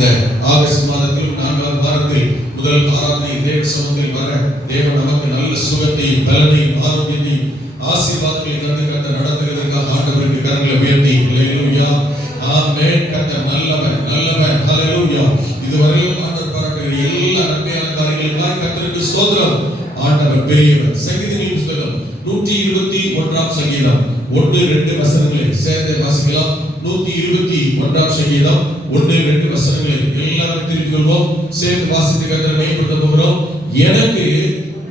இந்த ஆகஸ்ட் மாதத்தில் 4ஆம் வாரத்தில் முதல் ஆராதனை தேவ சமூகத்தில் வர தேவன் நமக்கு நல்ல சுகத்தையும் பலனையும் ஆரோக்கியத்தையும் ஆசீர்வாதங்களையும் தந்து கர்த்தர் நடத்துகிறதற்காக ஆண்டவருக்கு கரங்களை உயர்த்தி ஹல்லேலூயா ஆமென். கர்த்தர் நல்லவர் நல்லவர் ஹல்லேலூயா. இதுவரையும் ஆண்டவர் பார்க்கிற எல்லா நன்மையான காரியங்களுக்காக கர்த்தருக்கு ஸ்தோத்திரம். ஆண்டவர் பெரியவர். சங்கீதங்களின் புத்தகம் 121ஆம் சங்கீதம் 1-2 வசனங்களை சேர்த்து வாசிக்கலாம். 121ஆம் சங்கீதம் 1-2 வசனங்களை எல்லாரும் திருப்பிக் கொள்வோம். சேர்த்து வாசித்து கர்த்தரை மேம்படுத்த போகிறோம். எனக்கு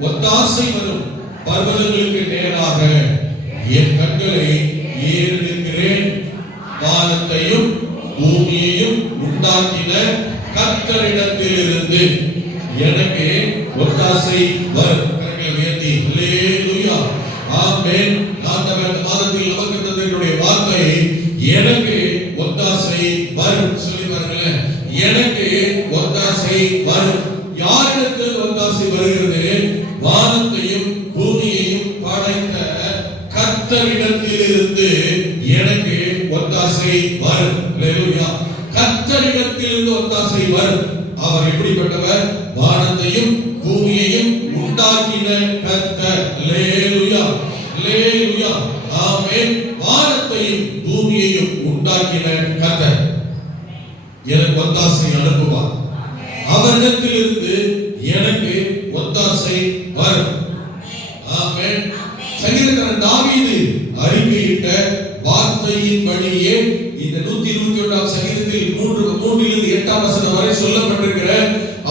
ஒத்தாசை வரும் பர்வதங்களுக்கு நேராக என் கண்களை ஏறெடுக்கிறேன். வானத்தையும் பூமியையும் உண்டாக்கின கர்த்தரிடத்திலிருந்து எனக்கு ஒத்தாசை வரும். கரங்களை உயர்த்தி ஹல்லேலூயா ஆமென். ஆண்டவர் இந்த மாதத்தில் நமக்கு தந்த என்னுடைய வார்த்தை எனக்கு ஒத்தாசை வரும். சொல்லி பாருங்களேன், எனக்கு ஒத்தாசை வரும். யாரிடத்தில் ஒத்தாசை வருகிறது? வானத்தையும் பூமியையும் படைத்த கர்த்தரிடத்திலிருந்து எனக்கு ஒத்தாசை வரும். ஹல்லேலூயா. கர்த்தரிடத்திலிருந்து ஒத்தாசை வரும். அவர் எப்படிப்பட்டவர்? வானத்தையும் பூமியையும் உண்டாக்கின கர்த்தர். ஹல்லேலூயா ஹல்லேலூயா ஆமென். வானத்தையும் பூமியையும் உண்டாக்கின கர்த்தர் எனக்கு ஒத்தாசை அனுப்புவார். அவரிடத்திலிருந்து எனக்கு ஒத்தாசை வரும். ஆமென். சங்கீதக்காரன் தாவீது அறிக்கையிட்ட வார்த்தையின்படியே இந்த 121ஆம் சங்கீதத்தில் 3-8 வசனம் வரை சொல்லப்பட்டிருக்கிற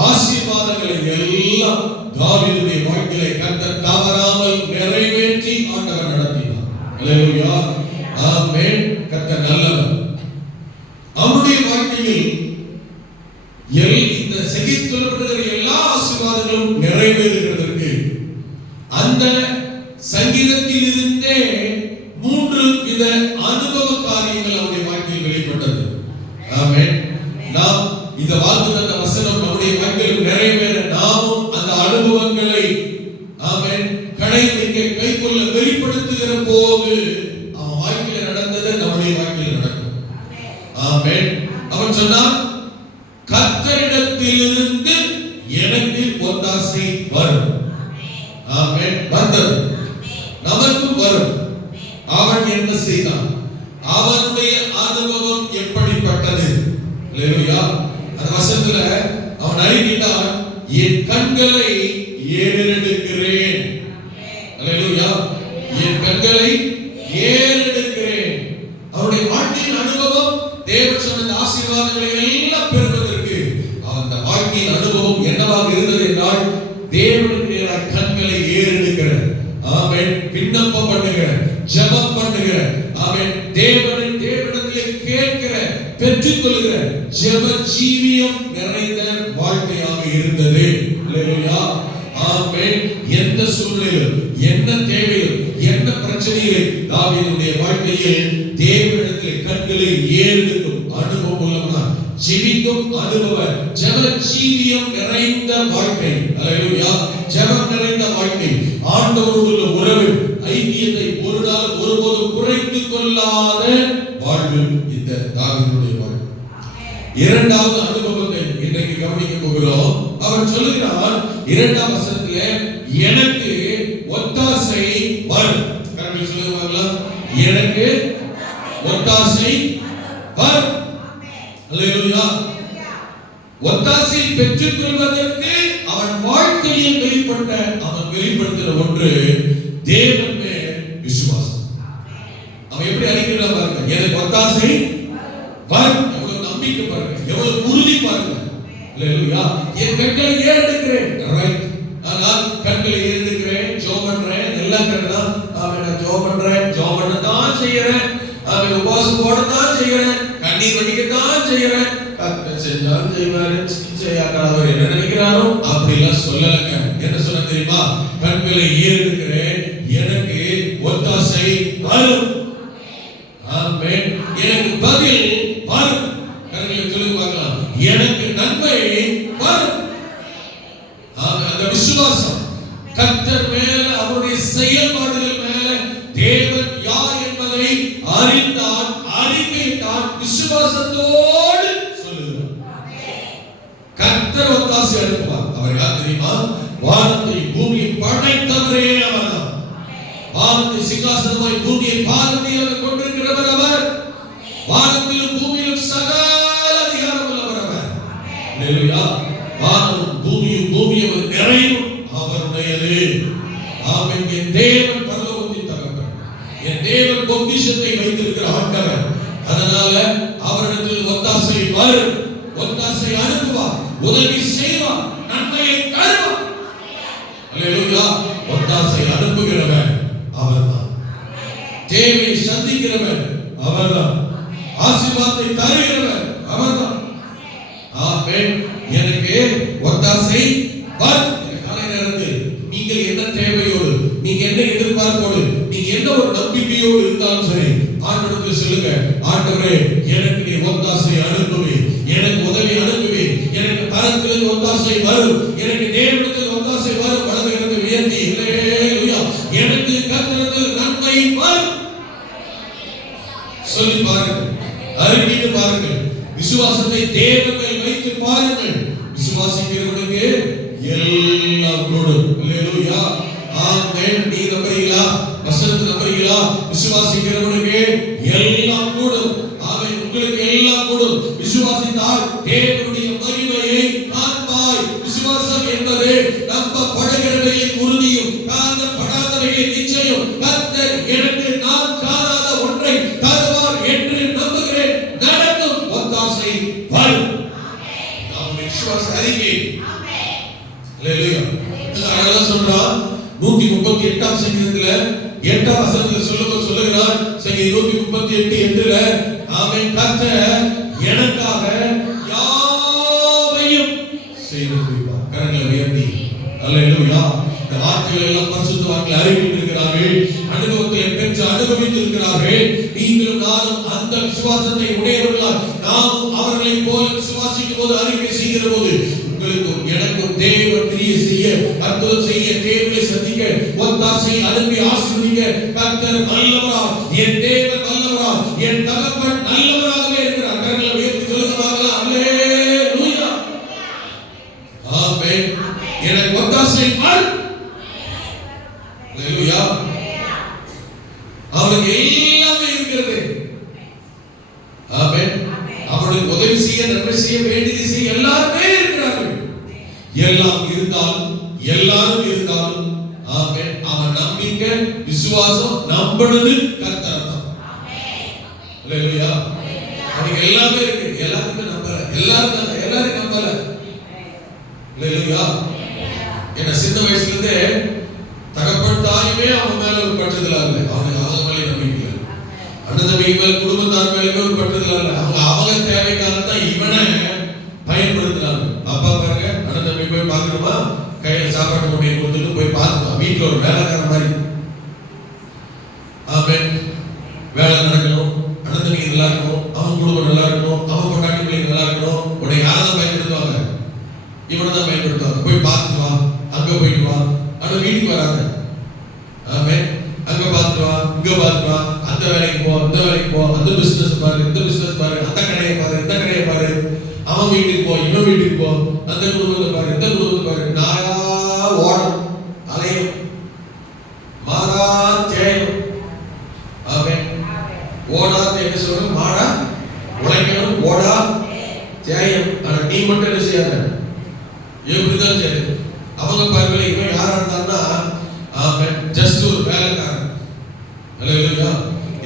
ஆசீர்வாதங்களை எல்லாம் தாவீதுடைய வாழ்க்கையிலே கர்த்தர் தவறாமல் நிறைவேற்றி ஆண்டவர் நடத்தினார். ஹல்லேலூயா ஆமென். கர்த்தர் நல்லவர். அவருடைய வாழ்க்கையில் இந்த சங்கீதத்தில் சொல்லப்படுகிற எல்லா ஆசீர்வாதங்களும் நிறைவேறுகிறதற்கு அந்த சங்கீதத்தில் இருந்தே 3 வித அனுபவ காரியங்கள் அவருடைய வாழ்க்கையில் வெளிப்பட்டது. ஆமென். நாம் இந்த வாக்கு தந்த வசனம் நம்முடைய வாழ்க்கையில் நிறைவேற நாமும் அந்த அனுபவங்களை ஆமென் கடைபிடிக்க கைக்கொள்ள வெளிப்படுத்துகிற போது அவன் வாழ்க்கையில் நடந்தது நம்முடைய வாழ்க்கையில் நடக்கும். ஆமென். அவன் சொன்னான், கர்த்தரிடத்திலிருந்து எனக்கு ஒத்தாசை வரும். ஆமென். வந்தது, நமக்கும் வரும். அவன் என்ன செய்தான்? அவனுடைய அனுபவம் எப்படிப்பட்டது? ஹல்லேலூயா. அந்த வசனத்துல அவன் அறிவித்தான், என் கண்களை ஏறெடுக்கிறேன். ஹல்லேலூயா. என் கண்களை ஏறெடுக்கிறேன். அவருடைய வாழ்க்கையின் அனுபவம் தேவன் சொன்ன ஆசீர்வாதங்களை எல்லாம் பெறுவதற்கு அந்த வாழ்க்கையின் அனுபவம் என்னவாக இருந்தது என்றால், தேவனுக்கு நேராக கண்களை ஏறெடுக்கிறார். ஆமென். விண்ணப்பம் பண்ணுகிறார், ஜெபம் பண்ணுகிறார். ஆமென். தேவனிடத்திலே கேட்கிற, பெற்றுக்கொள்கிற ஜெப ஜீவியம் நிறைந்த வாழ்க்கையாக இருந்தது. ஹல்லேலூயா ஆமென். எந்த சூழ்நிலையிலும், என்ன தேவையிலும், என்ன பிரச்சனையிலும் தாவீதுடைய வாழ்க்கையில் தேவனிடத்திலே கண்களை ஏறெடுக்கும் அனுபவம் உள்ளவனாய் ஜெபிக்கும் அனுபவ ஜெப ஜீவியம் நிறைந்த வாழ்க்கை. ஹல்லேலூயா. ஜெபம் நிறைந்த வாழ்க்கை, ஆண்டவரோடு உறவு ஐக்கியத்தை ஒரு நாள் ஒருபோதும் குறைத்துக் கொள்ளாத வாழ்வு இந்த தாவீதுடைய வாழ்க்கை. இரண்டாவது அனுபவத்தை இன்றைக்கு கவனிக்க போகிறோம். அவர் சொல்லுகிறார் 2ஆம் வசனத்திலே, எனக்கு ஒத்தாசை வரும். கரெக்ட்டா சொல்லுவாங்களா? எனக்கு ஒத்தாசை வரும். ஹல்லேலூயா. ஒத்தாசை பெற்றுக் கொள்வதற்கு அவன் வாழ்க்கையில் வெளிப்பட்ட, அவன் வெளிப்படுத்தின ஒன்று தேவன் மேல் விசுவாசம். அவன் எப்படி அறிக்கிறான் பாருங்க, எனக்கு ஒத்தாசை வரும். எவ்வளவு நம்பிக்கை பாருங்க, எவ்வளவு உறுதி பாருங்க. ஹல்லேலூயா. என் கண்களை ஏறெடுக்கிறேன். ரைட். ஆனால் கண்களை ஏறெடுக்கிறேன், ஜெபம் பண்றேன், எல்லாம் கரெக்ட்டா. நான் ஜெபம் பண்றேன், ஜெபம் பண்ண தான் செய்யறேன், உபவாசம் போட தான் செய்யறேன், கண்ணீர் வடிக்க தான் செய்யறேன். கர்த்தர் செஞ்சாலும் செய்வாரு, செய்யாதவர் என்ன நினைக்கிறாரோ அப்படிலாம் சொல்லலங்க. என்ன சொன்ன தெரியுமா? கண்களை ஏறெடுக்கிறேன், எனக்கு ஒத்தாசை வரும். ஆமென். எனக்கு பதில் வரும். கண்களை சொல்லி பார்க்கலாம், எனக்கு நன்மை வரும். அந்த விசுவாசம் கர்த்தர் மேல, அவருடைய செயல்பாடுகள் மேல தேவன் யார் என்பதை அறிந்தான், அறிக்கையிட்டான், விசுவாசத்தோடு சொல்லுகிறான். வானத்தை பூமியை படைத்தவரே அவர்தான். வானத்தை சிங்காசனமாய் பூமியை பாதபடியாக கொண்டிருக்கிறவர் அவர். வானத்திலும் பூமியிலும் சகல அதிகாரம் உள்ளவர் அவர். அல்லேலூயா. வானமும் பூமியும் பூமியும் நிறையும் அவருடையது. ஆமென். என் தேவன் பரலோகத்தின் தகப்பன், என் தேவன் பொக்கிஷத்தை வைத்திருக்கிற ஆண்டவர். அதனால அவரிடத்தில் ஒத்தாசை வரும், ஒத்தாசை அனுப்புவார், உதவி செய்வார், நன்மையை தருவார். அல்லேலூயா. ஒத்தாசை அனுப்புகிறவர் அவர்தான். தேவையை சந்திக்கிறவர் அவர்தான். ஆசீர்வாதத்தை தருகிறவர் அவர்தான். ஆமென். எனக்கு ஒத்தாசை வரும். காலை நேரத்தில் நீங்கள் என்ன தேவையோடு, நீங்க என்ன எதிர்பார்ப்போடு, நீங்க என்ன ஒரு நம்பிக்கையோடு இருந்தாலும் சரி, ஆண்டவருக்கு சொல்லுங்க, ஆண்டவரே எனக்கு நீ ஒத்தாசை அனுப்புவே, எனக்கு உதவி அனுப்புவே, எனக்கு பரத்திலிருந்து ஒத்தாசை வரும், எனக்கு தேவனிடத்தில் ஒத்தாசை வரும். வலது கரத்தை உயர்த்தி அல்லேலூயா, எனக்கு கர்த்தரிடத்தில் நன்மை வரும் சொல்லி பாருங்கள், அறிக்கையிட்டு பாருங்கள். விசுவாசத்தை தேவன் மேல் வைத்து பாருங்கள். விசுவாசிக்கிறவனுக்கு எல்லாம் கூடும். அல்லேலூயா. ஆமென். நீ நம்புறீங்களா? வசனத்தை நம்புறீங்களா? விசுவாசிக்கிறவனுக்கு எல்லாம் கூடும். ஆமென். உங்களுக்கு எல்லாம் கூடும். விசுவாசித்தால் தேவனுடைய மகிமையை காண்பாய். விசுவாசம் என்பது நம்பப்படுகிறவைகளின் உறுதியும் காணப்படாதவைகளின் நிச்சயம். கர்த்தர் எனக்கு நான் காணாத ஒன்றை தருவார் என்று நம்புகிறேன். நடக்கும். ஒத்தாசை வரும். ஆமென். விசுவாச அறிக்கை. அல்லேலூயா. அதனால சொல்றான் 138ஆம் சங்கீதத்துல 8ஆம் வசனத்துல சொல்லுகிறார். சங்கீதம் 138:8ல ஆமென். கர்த்தர் எனக்காக யாவையும் செய்து முடிப்பார். கரங்களை உயர்த்தி அல்லேலூயா. இந்த வார்த்தைகளை எல்லாம் பரிசுத்தவான்கள் அறிவித்திருக்கிறார்கள், அனுபவத்தில் பெற்று அனுபவித்திருக்கிறார்கள். நீங்களும் நானும் அந்த விசுவாசத்தை உடையவர்களால் நாமும் அவர்களைப் போல விசுவாசிக்கும் போது, அறிக்கை செய்கிற போது உங்களுக்கும் எனக்கும் தேவன் கிரியை செய்ய, அற்புதம் செய்ய, தேவனை சந்திக்க, ஒத்தாசை அனுப்பி ஆசீர்வதிக்க கர்த்தர் நல்லவரா, என் தேவன் நல்லவரா, என் தகப்பன் நல்லவராகவே இருக்கிறார். கரங்களை உயர்த்தி சொல்லுங்க பார்க்கலாம். அல்லேலூயா. ஆமென். எனக்கு ஒத்தாசை வரும். அல்லேலூயா. அவருக்கு எல்லாமே இருக்கிறது. ஆமென். அவருக்கு உதவி செய்ய, நன்மை செய்ய, வேண்டியது செய்ய எல்லாருமே இருக்கிறார்கள். எல்லாம் இருந்தாலும், எல்லாரும் இருந்தாலும், ஆமென், அவன் நம்பிக்கை, விசுவாசம் நம்புறது கர்த்தர் தான். அல்லேலூயா. அவனுக்கு எல்லாமே இருக்கு. எல்லாருமே நம்பல, எல்லாரும் நம்பல. அல்லேலூயா. என்ன சின்ன வயசுல இருந்தே தகப்பன் தாயுமே அவன் மேல ஒரு பற்றுதலா இல்லை, அவனுக்கு அவங்க மேலே நம்பிக்கை இல்லை. அண்ணன் தம்பி மேல, குடும்பத்தார் மேலே ஒரு பற்றுதலா இல்லை. அவங்க தேவைக்காக தான் இவனை பயன்படுத்துறாங்க. அப்பா பாருங்க, அண்ணன் தம்பி போய் பார்க்கணுமா, கையில சாப்பாடு கொண்டு கொடுத்துட்டு போய் பார்த்துக்கலாம். வீட்டுல ஒரு வேலைக்கார மாதிரி. ஆமென். வேலை நடக்கணும், அண்ணன் தம்பி நல்லா இருக்கணும், அவன் குடும்பம் நல்லா இருக்கணும், அவன் கொண்டாட்டி பிள்ளைங்க நல்லா இருக்கணும். உடனே யாரை தான் பயன்படுத்துவாங்க? இவனை தான் பயன்படுத்துவாங்க. போய் பார்த்துட்டு வா, அங்க போயிட்டு வா. ஆனா வீட்டுக்கு வராங்க. ஆமென். அங்க பார்த்துட்டு வா, இங்க பார்த்துட்டு வா, அந்த வேலைக்கு போ, இந்த வேலைக்கு போ, அந்த பிசினஸ் பாரு, இந்த பிசினஸ் பாரு, அந்த கடையை பாரு, இந்த கடையை பாரு, அவன் வீட்டுக்கு போ, இவன் வீட்டுக்கு போ, அந்த குடும்பத்தை பாரு, இந்த குடும்பத்தை பாரு. நாயா ஓடும், அலையும், மாறா தேயும். ஆமென். ஓடா தேயும் சொல்றது, மாடா உழைக்கணும், ஓடா தேயும். ஆனா நீ மட்டும் என்ன செய்யாத, எப்படிதான் சரி. அவங்க பாருங்களே, இவன் யாரா இருந்தான்னா ஆமென், ஜஸ்ட் ஒரு வேலைக்காரன். அல்லேலூயா.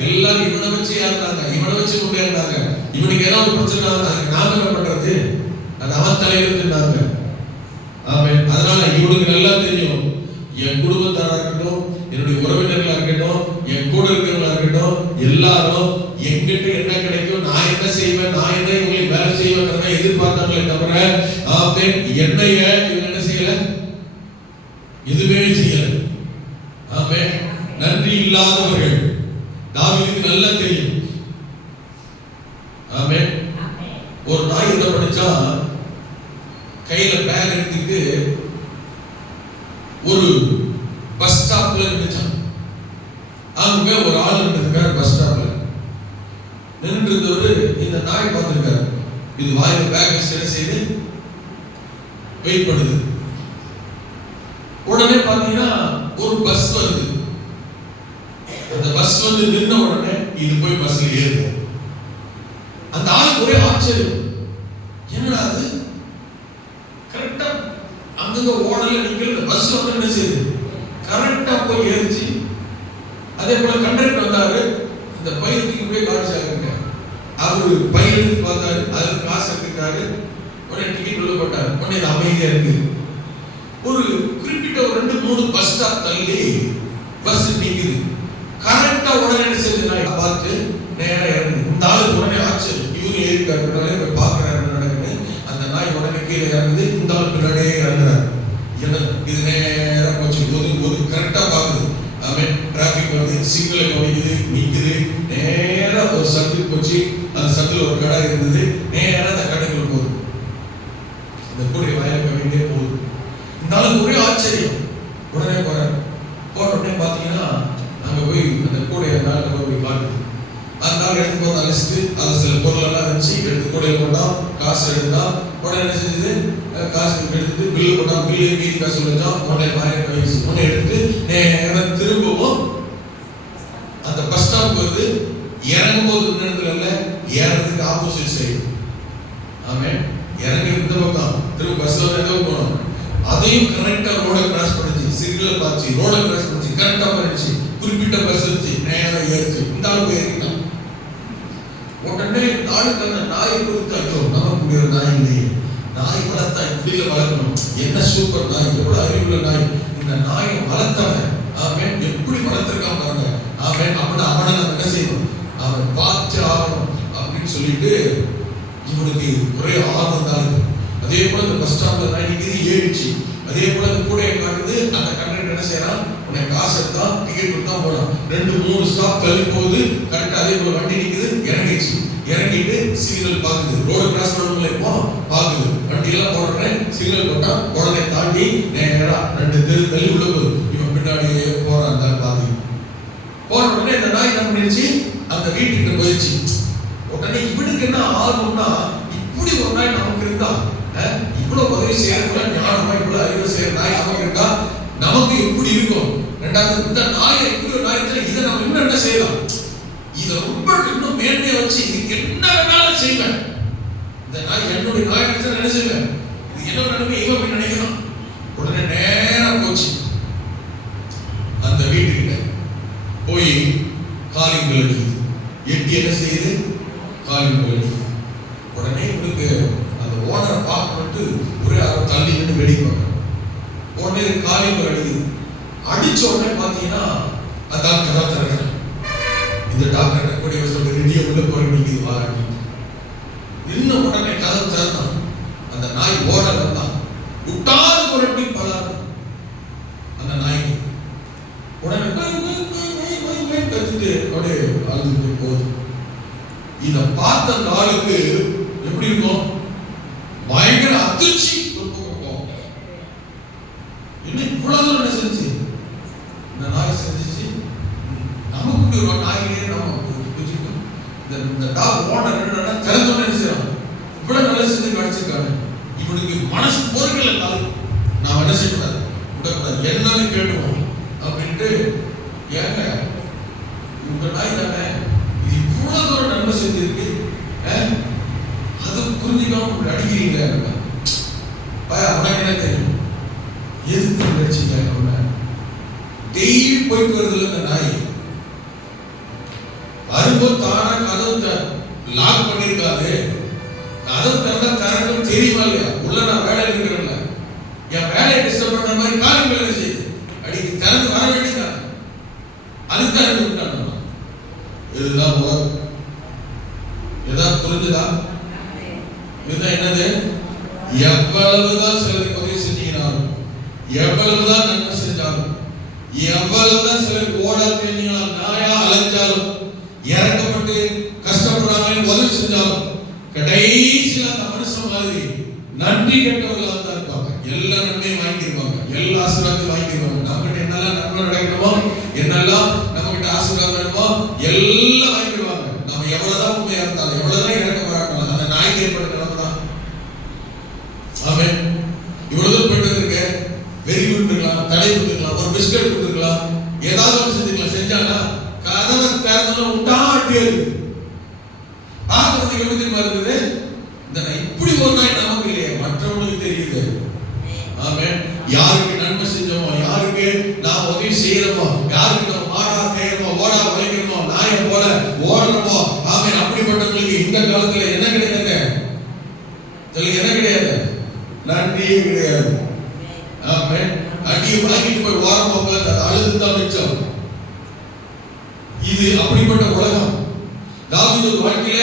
எல்லாரும் இவனை வச்சு இருந்தாங்க, இவனை வச்சு கொண்டே இருந்தாங்க. இவனுக்கு ஏதாவது பிரச்சனை நாம என்ன பண்றது, அது அவன் தலையிலிருந்தாங்க. ஆமென். அதனால இவனுக்கு நல்லா தெரியும், என் குடும்பத்தாரா இருக்கட்டும், என்னுடைய உறவினர்களா இருக்கட்டும், என் கூட இருக்கிறவங்களா இருக்கட்டும், எல்லாரும் எங்கிட்ட என்ன கிடைக்கும், நான் என்ன செய்வேன், நான் என்ன இவங்களுக்கு வேலை செய்வேன் எதிர்பார்த்தாங்களே தவிர ஆமென், என்னைய இவங்க என்ன செய்யல, எதுவுமே செய்யல. ஆமென். நன்றி இல்லாதவர்கள். தாவீதுக்கு நல்லா தெரியும். ஆமென். ஒரு நாய் என்ன பண்ணிச்சா, கையில பேக் எடுத்துட்டு ஒரு பஸ் ஸ்டாப்ல நின்னுச்சான். அங்க ஒரு ஆள் இருந்திருக்காரு பஸ் ஸ்டாப்ல. நின்று இருந்தவர் இந்த நாய் பார்த்திருக்காரு. இது வாயில பேக் என்ன செய்து வெயிட் பண்ணுது. உடனே பாத்தீங்கன்னா ஒரு பஸ் வருது. அந்த பஸ் வந்து நின்ன உடனே இது போய் பஸ்ல ஏறுது. அந்த ஆளுக்கு ஒரே ஆச்சரியம், என்னடா அது கரெக்டா அங்கங்க ஓடல நிக்கிற பஸ் வந்து என்ன செய்யுது, கரெக்டா போய் ஏறிச்சு. அதே போல கண்டக்டர் வந்தாரு, இந்த பையனுக்கு போய் காட்சியாங்க. அவரு பையனுக்கு பார்த்தாரு, அதுக்கு காசு எடுத்துட்டாரு, உடனே டிக்கெட் உள்ள போட்டாரு. உடனே இது அமைதியா இருக்கு. ஒரு குறிப்பிட்ட ஒரு 2-3 பஸ் ஸ்டாப் தள்ளி பஸ் நிக்குது. கரெக்டா உடனே என்ன செய்யுது, நான் பார்த்து நேரா இறங்குது. இந்த ஆளுக்கு உடனே ஆச்சரியம், இவரு ஏறிட்டாரு, பின்னாலே போய் பார்க்கறாரு என்ன நடக்குது. அந்த நாய் உடனே கீழே இறங்குது, இந்த ஆள் பின்னாடியே இறங்குறாரு. இது நேரா போச்சு. ஒரு கரெக்டா பாக்குது. அவன் டிராபிக் வந்து சிக்னலை கவனிக்குது, நிக்குது. நேரா ஒரு சந்துக்கு போச்சு. அந்த சந்துல ஒரு கடை இருந்தது. நேரா அந்த கடைக்குள்ள போகுது. அந்த கூடைய வயலுக்கு வேண்டியே போகுது. இந்த ஆளுக்கு ஒரே ஆச்சரியம். உடனே போறாரு. போன உடனே பாத்தீங்கன்னா அங்க போய் அந்த கூடைய நாள் போய் காட்டுது. அந்த நாள் எடுத்து போய் அழிச்சிட்டு அது சில பொருள் எல்லாம் வச்சு எடுத்து கூடையில போட்டா, காசு எடுத்தா. உடனே என்ன செஞ்சது, காசு எடுத்துட்டு பில்லு போட்டா, பில்லு மீதி காசு வச்சா. உடனே உடனே எடுத்துட்டு நேரா திரும்பவும் அந்த பஸ் ஸ்டாப் வருது. இறங்கும் போது இடத்துல இல்ல, ஏறதுக்கு ஆப்போசிட் சைடு. ஆமென். இறங்கி இந்த பக்கம் திரும்ப பஸ்ல எங்க போனோம், அதையும் கரெக்டா ரோட கிராஸ் பண்ணிச்சு. சிக்னல் பார்த்து ரோட கிராஸ் பண்ணிச்சு, கரெக்டா பண்ணிச்சு. குறிப்பிட்ட பஸ் இருந்துச்சு, நேரா ஏறிச்சு. இந்த ஆளுக்கு ஏறிட்டான். உடனே நாளுக்கான நாயை கொடுத்து, ஐயோ நமக்கு ஒரு நாய் இல்லையே, நாய் வளர்த்தா இப்படியில வளர்க்கணும், என்ன சூப்பர் நாய், எவ்வளவு அறிவுள்ள நாய், இந்த நாயை வளர்த்தவன் அவன் எப்படி வளர்த்திருக்கான் பாருங்க. அவன் அப்படி அவனை நம்ம என்ன செய்யணும், அவன் பார்த்து ஆகணும் அப்படின்னு சொல்லிட்டு இவனுக்கு ஒரே ஆர்வம் தான். அதே போல இந்த பஸ் ஸ்டாப்ல நாய் நிக்குது, ஏறிச்சு. அதே போல இந்த கூடையை காட்டுது. அந்த கண்டக்டர் என்ன செய்யறான், உன்னை காசு எடுத்தா டிக்கெட் கொடுத்தா போலாம். 2-3 ஸ்டாப் தள்ளி போகுது. கரெக்டா அதே போல வண்டி நிக்குது, இறங்கிச்சு. இறங்கிட்டு சிக்னல் பாக்குது, ரோடு கிராஸ் பண்ணணும்ல, இப்போ பாக்குது. வண்டி எல்லாம் போடுறே சிக்னல் போட்டா உடனே தாண்டி நேரா 2 தெரு தள்ளி உள்ள போகுது. இவன் பின்னாடியே போறான். பாதி போன உடனே இந்த நாய் என்ன பண்ணிருச்சு, அந்த வீட்டுக்கு போயிடுச்சு. உடனே இவனுக்கு என்ன ஆர்வம்னா, இப்படி ஒரு நாய் நமக்கு இருந்தா, இவ்வளவு உதவி செய்யற ஞானமா இவ்வளவு அறிவு செய்யற நாய் நமக்கு இருக்கா, நமக்கு எப்படி இருக்கும். ரெண்டாவது, இந்த நாயை இப்படி ஒரு நாய் இருந்தா இதை நம்ம இன்னும் என்ன செய்யலாம், இதை ரொம்ப இன்னும் மேன்மையா வச்சு இதுக்கு என்ன வேணாலும் செய்வேன். இந்த நாய் என்னுடைய நாய் என்ன செய்வேன், இது என்ன நடுவே இவன் அப்படி நினைக்கிறான். உடனே நேரா போச்சு. அந்த வீட்டுக்கிட்ட போய் காலிங் பெல் அடிக்குது. எட்டி என்ன செய்யுது, காலிங் பெல் அடிக்குது. உடனே இவனுக்கு அந்த ஓனரை பார்க்கணுட்டு ஒரே தள்ளி நின்று வெடிக்க பார்க்கணும். உடனே காலிங் பெல் அடிக்குது. அடிச்ச உடனே பாத்தீங்கன்னா அதான் கதா திறக்கிறேன். இந்த டாக்டர் கூட சொல்ற ரெடியா உள்ள போற நிக்குது வாரண்டி. இன்னும் உடனே கதவு திறந்தான். அந்த நாய் ஓட வந்தான். விட்டாது புரட்டி பலாரு அந்த நாய்க்கு. உடனே கத்திட்டு அப்படியே அழுது போகுது. இத பார்த்த அந்த ஆளுக்கு எப்படி இருக்கும், பயங்கர அதிர்ச்சி. என்ன இவ்வளவு தூரம் என்ன செஞ்சு இந்த நாய் செஞ்சிச்சு, நமக்கு ஒரு நாயிலே நம்ம இந்த டாக் ஓனர் என்னன்னா திறந்தோன்னு என்ன செய்யறான், இவ்வளவு நல்ல செஞ்சு கடிச்சிருக்காங்க. இவனுக்கு மனசு பொறுக்கல. நான் என்ன செய்யக்கூடாது, விடக்கூடாது, என்னன்னு கேட்டுவோம் அப்படின்ட்டு. ஏங்க உங்க நாய் தானே, இது இவ்வளவு தூரம் நன்மை செஞ்சிருக்கு, அது புரிஞ்சுக்காம அடிக்கிறீங்களே. உனக்கு என்ன தெரியும், எதுக்கு நினைச்சீங்க. டெய்லி போயிட்டு வருதுல இந்த நாய், வரும்போது தானா கதவு லாக் பண்ணிருக்காது. கதவு திறக்கும் தெரியுமா இல்லையா, உள்ள நான் வேலை இருக்கிறேன்ல, என் வேலையை டிஸ்டர்ப் பண்ண மாதிரி காலிங் பெல் என்ன செய்யுது, அடிக்கு திறந்து வர வேண்டியதான். அதுதான் எனக்கு விட்டாங்க. இதுதான் உலகம். ஏதாவது புரிஞ்சுதா? இதுதான் என்னது, எவ்வளவுதான் சிலருக்கு உதவி செஞ்சீங்கனாலும், எவ்வளவுதான் நன்மை செஞ்சாலும், எவ்வளவுதான் சிலருக்கு ஓட தெரிஞ்சாலும், நாயா அலைஞ்சாலும், இறக்கப்பட்டு கஷ்டப்படுறாங்க உதவி செஞ்சாலும், கடைசியில் அந்த மனுஷன் மாதிரி நன்றி கெட்டவர்களாக தான் இருப்பாங்க. எல்லா நன்மையும் வாங்கிடுவாங்க, எல்லா ஆசீர்வாதத்தையும் வாங்கிடுவாங்க. நம்மகிட்ட என்னெல்லாம் நன்மை நடக்கணுமோ, என்னெல்லாம் நம்மகிட்ட ஆசீர்வாதம் வேணுமோ எல்லாம் வாங்கிடுவாங்க. நம்ம எவ்வளவுதான் உண்மையா இருந்தாலும், எவ்வளவுதான் இறக்க மாட்டாலும், அந்த நாய்க்கு ஏற்பட்ட நிலைமை தான். ஆமென். இவ்வளவு போயிட்டு இருக்கு, வெரி குட் இருக்கலாம். சொல்லுங்க, என்ன கிடையாது? நன்றியே கிடையாது. ஆமென். அடியை வாங்கிட்டு போய் ஓரமா உட்கார்ந்து அழுதுதான் மிச்சம். இது அப்படிப்பட்ட உலகம். தாவீது வாழ்க்கையில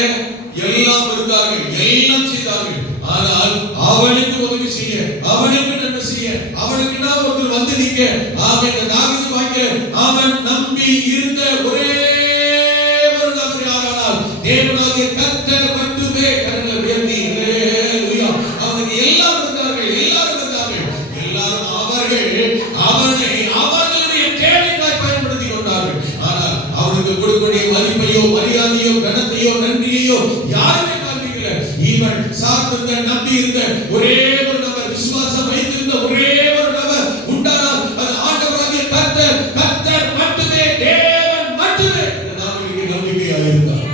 எல்லாம் இருந்தார்கள், எல்லாம் செய்தார்கள். ஆனால் அவனுக்கு உதவி செய்ய, அவனுக்கு நன்மை செய்ய, அவனுக்கு நான் ஒருத்தர் வந்து நிற்க, அவன் தாவீது வாழ்க்கையில அவன் நம்பி இருந்த ஒரே ஒரு நபர் யாரானால் தேவனாகிய கர்த்தர் மட்டுமே. கரங்களை உயர்த்தி ஹல்லேலூயா. அவனுக்கு எல்லாம் இருந்தார்கள், எல்லாரும் இருந்தார்கள். எல்லாரும் அவனை அவர்களுடைய தேவைக்காய் பயன்படுத்தி கொண்டார்கள். ஆனால் அவனுக்கு கொடுக்கக்கூடிய மதிப்பையோ மரியாதையோ கனத்தையோ நன்றியையோ யாருமே காண்பிக்கல. இவன் சார்ந்திருந்த நம்பி இருந்த ஒரே ஒரு நபர், விசுவாசம் வைத்திருந்த ஒரே ஒரு நபர் உண்டானால் அது ஆண்டவராகிய கர்த்தர். கர்த்தர் மட்டுமே, தேவன் மட்டுமே நம்பிக்கையாக இருந்தார்.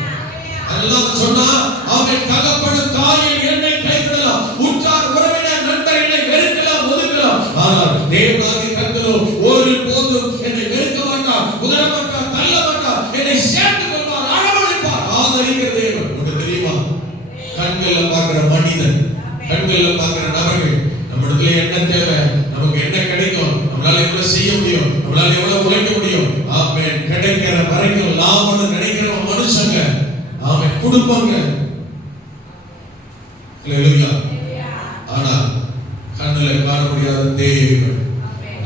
அதெல்லாம் சொன்னா அவன் தகப்பனும் தாயும் என்னை கைவிடலாம், உற்றார் உறவினர் நண்பர் என்னை வெறுக்கலாம், ஒதுக்கலாம். ஆனால் தேவனாகிய கர்த்தரோ ஒரு போதும் என்னை வெறுக்க மாட்டார், உதற மாட்டார், தள்ள மாட்டார், என்னை சேர்த்து கொள்வார், அரவணைப்பார், ஆதரிக்கிற தேவன். உங்களுக்கு தெரியுமா? கண்கள்ல பார்க்கிற மனிதன், கண்கள்ல பார்க்கிற நபர்கள், நம்மிடத்துல என்ன தேவை, நமக்கு என்ன கிடைக்கும், நம்மளால எவ்வளவு செய்ய முடியும், நம்மளால எவ்வளவு உழைக்க முடியும், ஆமென், கிடைக்கிற வரைக்கும் லாபம்னு நினைக்கிற மனுஷங்க, ஆமென், குடும்பங்க. ஹல்லேலூயா. ஆனா கண்ணுல காண முடியாத தேவன்,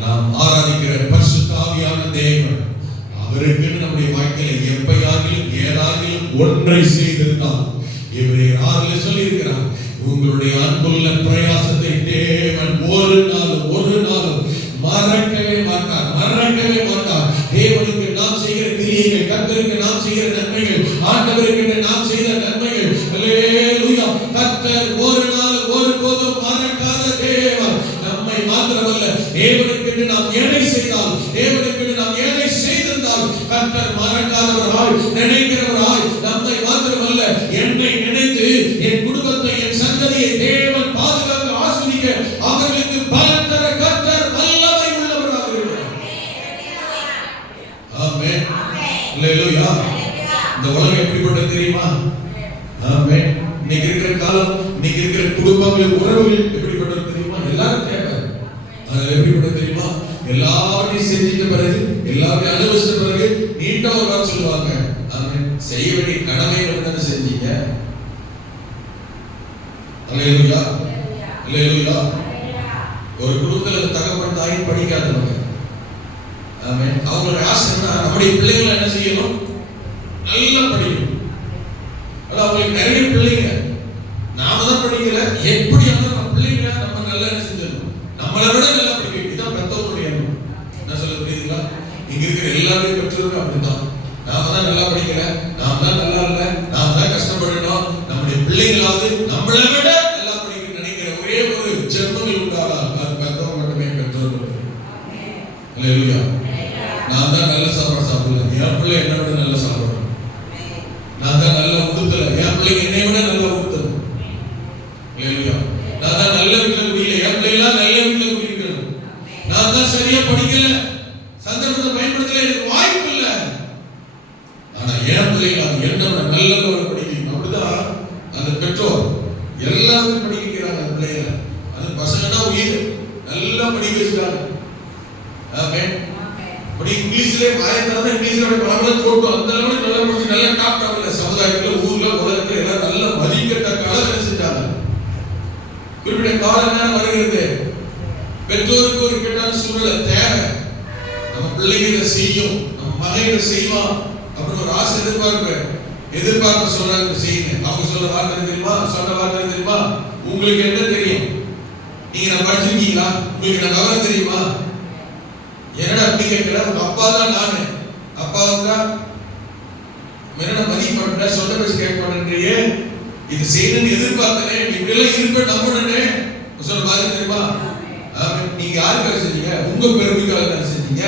நாம் ஆராதிக்கிற பரிசுத்த ஆவியான தேவன், அவருக்கு நம்முடைய வாழ்க்கையில எப்பயாகிலும் ஏதாகிலும் ஒன்றை செய்திருந்தால் எபிரேயர் 6ல சொல்லி இருக்கிறார், உங்களுடைய அன்புள்ள பிரயாசத்தை தேவன் ஒரு நாளும் மறக்கவே மாட்டார், மறக்கவே மாட்டார். தேவனுக்கு நாம் செய்கிற கிரியைகள், கர்த்தருக்கு நாம் செய்கிற நன்மைகள், ஆண்டவருக்கு நாம் செய்த நன்மைகள், ஹல்லேலூயா, கர்த்தர் ஒரு நாள் ஒருபோதும் மறக்காத தேவன். நம்மை மாத்திரமல்ல, தேவனுக்கு நாம் எதை செய்தால், தேவனுக்கு நாம் எதை செய்திருந்தால் கர்த்தர் மறக்காதவராய், நினைக்கிறவராய், நம்மை மாத்திரமல்ல என்னை நினைத்து என் குடும்பத்தை, என் சந்ததியை தேவன் பாதுகாக்க, ஆசீர்வதிக்க, அவர்களுக்கு பலன் தர கர்த்தர் வல்லமை உள்ளவராக இருக்கிறார். ஆமென், ஹல்லேலூயா. இந்த உலகம் எப்படிப்பட்டது தெரியுமா? ஆமென். இன்னைக்கு இருக்கிற காலம், இன்னைக்கு இருக்கிற குடும்பங்கள், உறவுகள் எப்படிப்பட்டது தெரியுமா? எல்லாரும் தேவை. அது எப்படிப்பட்டது தெரியுமா? எல்லாத்தையும் செஞ்சிட்ட பிறகு, எல்லாத்தையும் அனுபவிச்ச பிறகு நீண்ட ஒரு நாள் சொல்லுவாங்க, ஆமென், செய்ய வேண்டிய கடமை வந்து செஞ்சீங்க. ஹல்லேலூயா, ஹல்லேலூயா. ஒரு குடும்பத்துல தகப்பன் தாய் படிக்காதவங்க, ஆமென், அவங்களோட ஆசை என்ன, நம்முடைய பிள்ளைகளை என்ன செய்யணும், நல்லா படிக்கணும். அது அவங்களுக்கு நிறைய பிள்ளைங்க, நாம தான் படிக்கல, எப்படி நம்ம பிள்ளைங்க நம்ம நல்லா செஞ்சிடணும், நம்மளை விட நல்லா படிக்கணும். இதுதான் பெற்றவங்களுடைய எண்ணம். என்ன சொல்ல புரியுதுங்களா? இங்க இருக்கிற எல்லாருமே பெற்றோர்கள் அப்படித்தான். நாம தான் நல்லா படிக்கல, நாம தான் நல்லா இல்ல, நாம தான் கஷ்டப்படணும், நம்முடைய பிள்ளைங்களாவது நம்மளை விட நல்லா படிக்க நினைக்கிற ஒரே ஒரு ஜென்மங்கள் உண்டானால் அது பெற்றவங்க மட்டுமே, பெற்றோர்கள். ஹல்லேலூயா. நான் தான் நல்ல சாப்பாடு சாப்பிடல, என் பிள்ளை என்னை விட நல்லா சாப்பிடணும். நான் தான் நல்ல உடுத்தல, என் பிள்ளைங்க என்னை விட நல்லா உடுத்தணும். ஹல்லேலூயா. நான் தான் நல்ல வீட்டுல குடிக்கல, என் பிள்ளைலாம் நல்ல வீட்டுல குடிக்கணும். நான் தான் சரியா படிக்கல, சந்தர்ப்பத்தை பயன்படுத்தல, எனக்கு வாய்ப்பு இல்லை. ஆனா என் பிள்ளைங்க என்னோட நல்ல படிக்கணும். அப்படிதான் அந்த பெற்றோர் எல்லாரும் படிக்க வைக்கிறாங்க அந்த பிள்ளைகளை. அது பசங்கன்னா உயிர், நல்லா படிக்க வச்சுட்டாங்க. ஆமென். அப்படி இங்கிலீஷ்ல வாயத்தான இங்கிலீஷ்ல பலபல போட்டு அந்த அளவுக்கு நல்லா படிச்சு நல்லா டாப் லெவல்ல சமுதாயத்துல, ஊர்ல, உலகத்துல எல்லாம் நல்ல மதிக்கத்தக்க அளவு செஞ்சாங்க. குறிப்பிட்ட காலம் வருகிறது, பெற்றோருக்கு ஒரு இக்கட்டான சூழ்நிலை தேவை, நம்ம பிள்ளைங்க இதை செய்யும், நம்ம மகன் இதை செய்வான் அப்படின்னு ஒரு ஆசை, எதிர்பார்ப்பு சொல்றாங்க, செய்யுங்க. அவங்க சொல்ற வார்த்தை தெரியுமா? சொன்ன வார்த்தை தெரியுமா? உங்களுக்கு என்ன தெரியும்? நீங்க நான் படிச்சிருக்கீங்களா? உங்களுக்கு நான் விவரம் தெரியுமா? என்னடா அப்படி கேட்கல, உங்க அப்பா தான் நானு, அப்பா தான் என்ன மதிக்க மாட்டேன், சொன்ன பேச கேட்க மாட்டேன்றியே, இது செய்யணும்னு எதிர்பார்த்தனே, இப்படி எல்லாம் இருப்ப நம்பணுன்னு சொல்ற மாதிரி தெரியுமா? நீங்க யாருக்காக செஞ்சீங்க? உங்க பெருமைக்காக செஞ்சீங்க.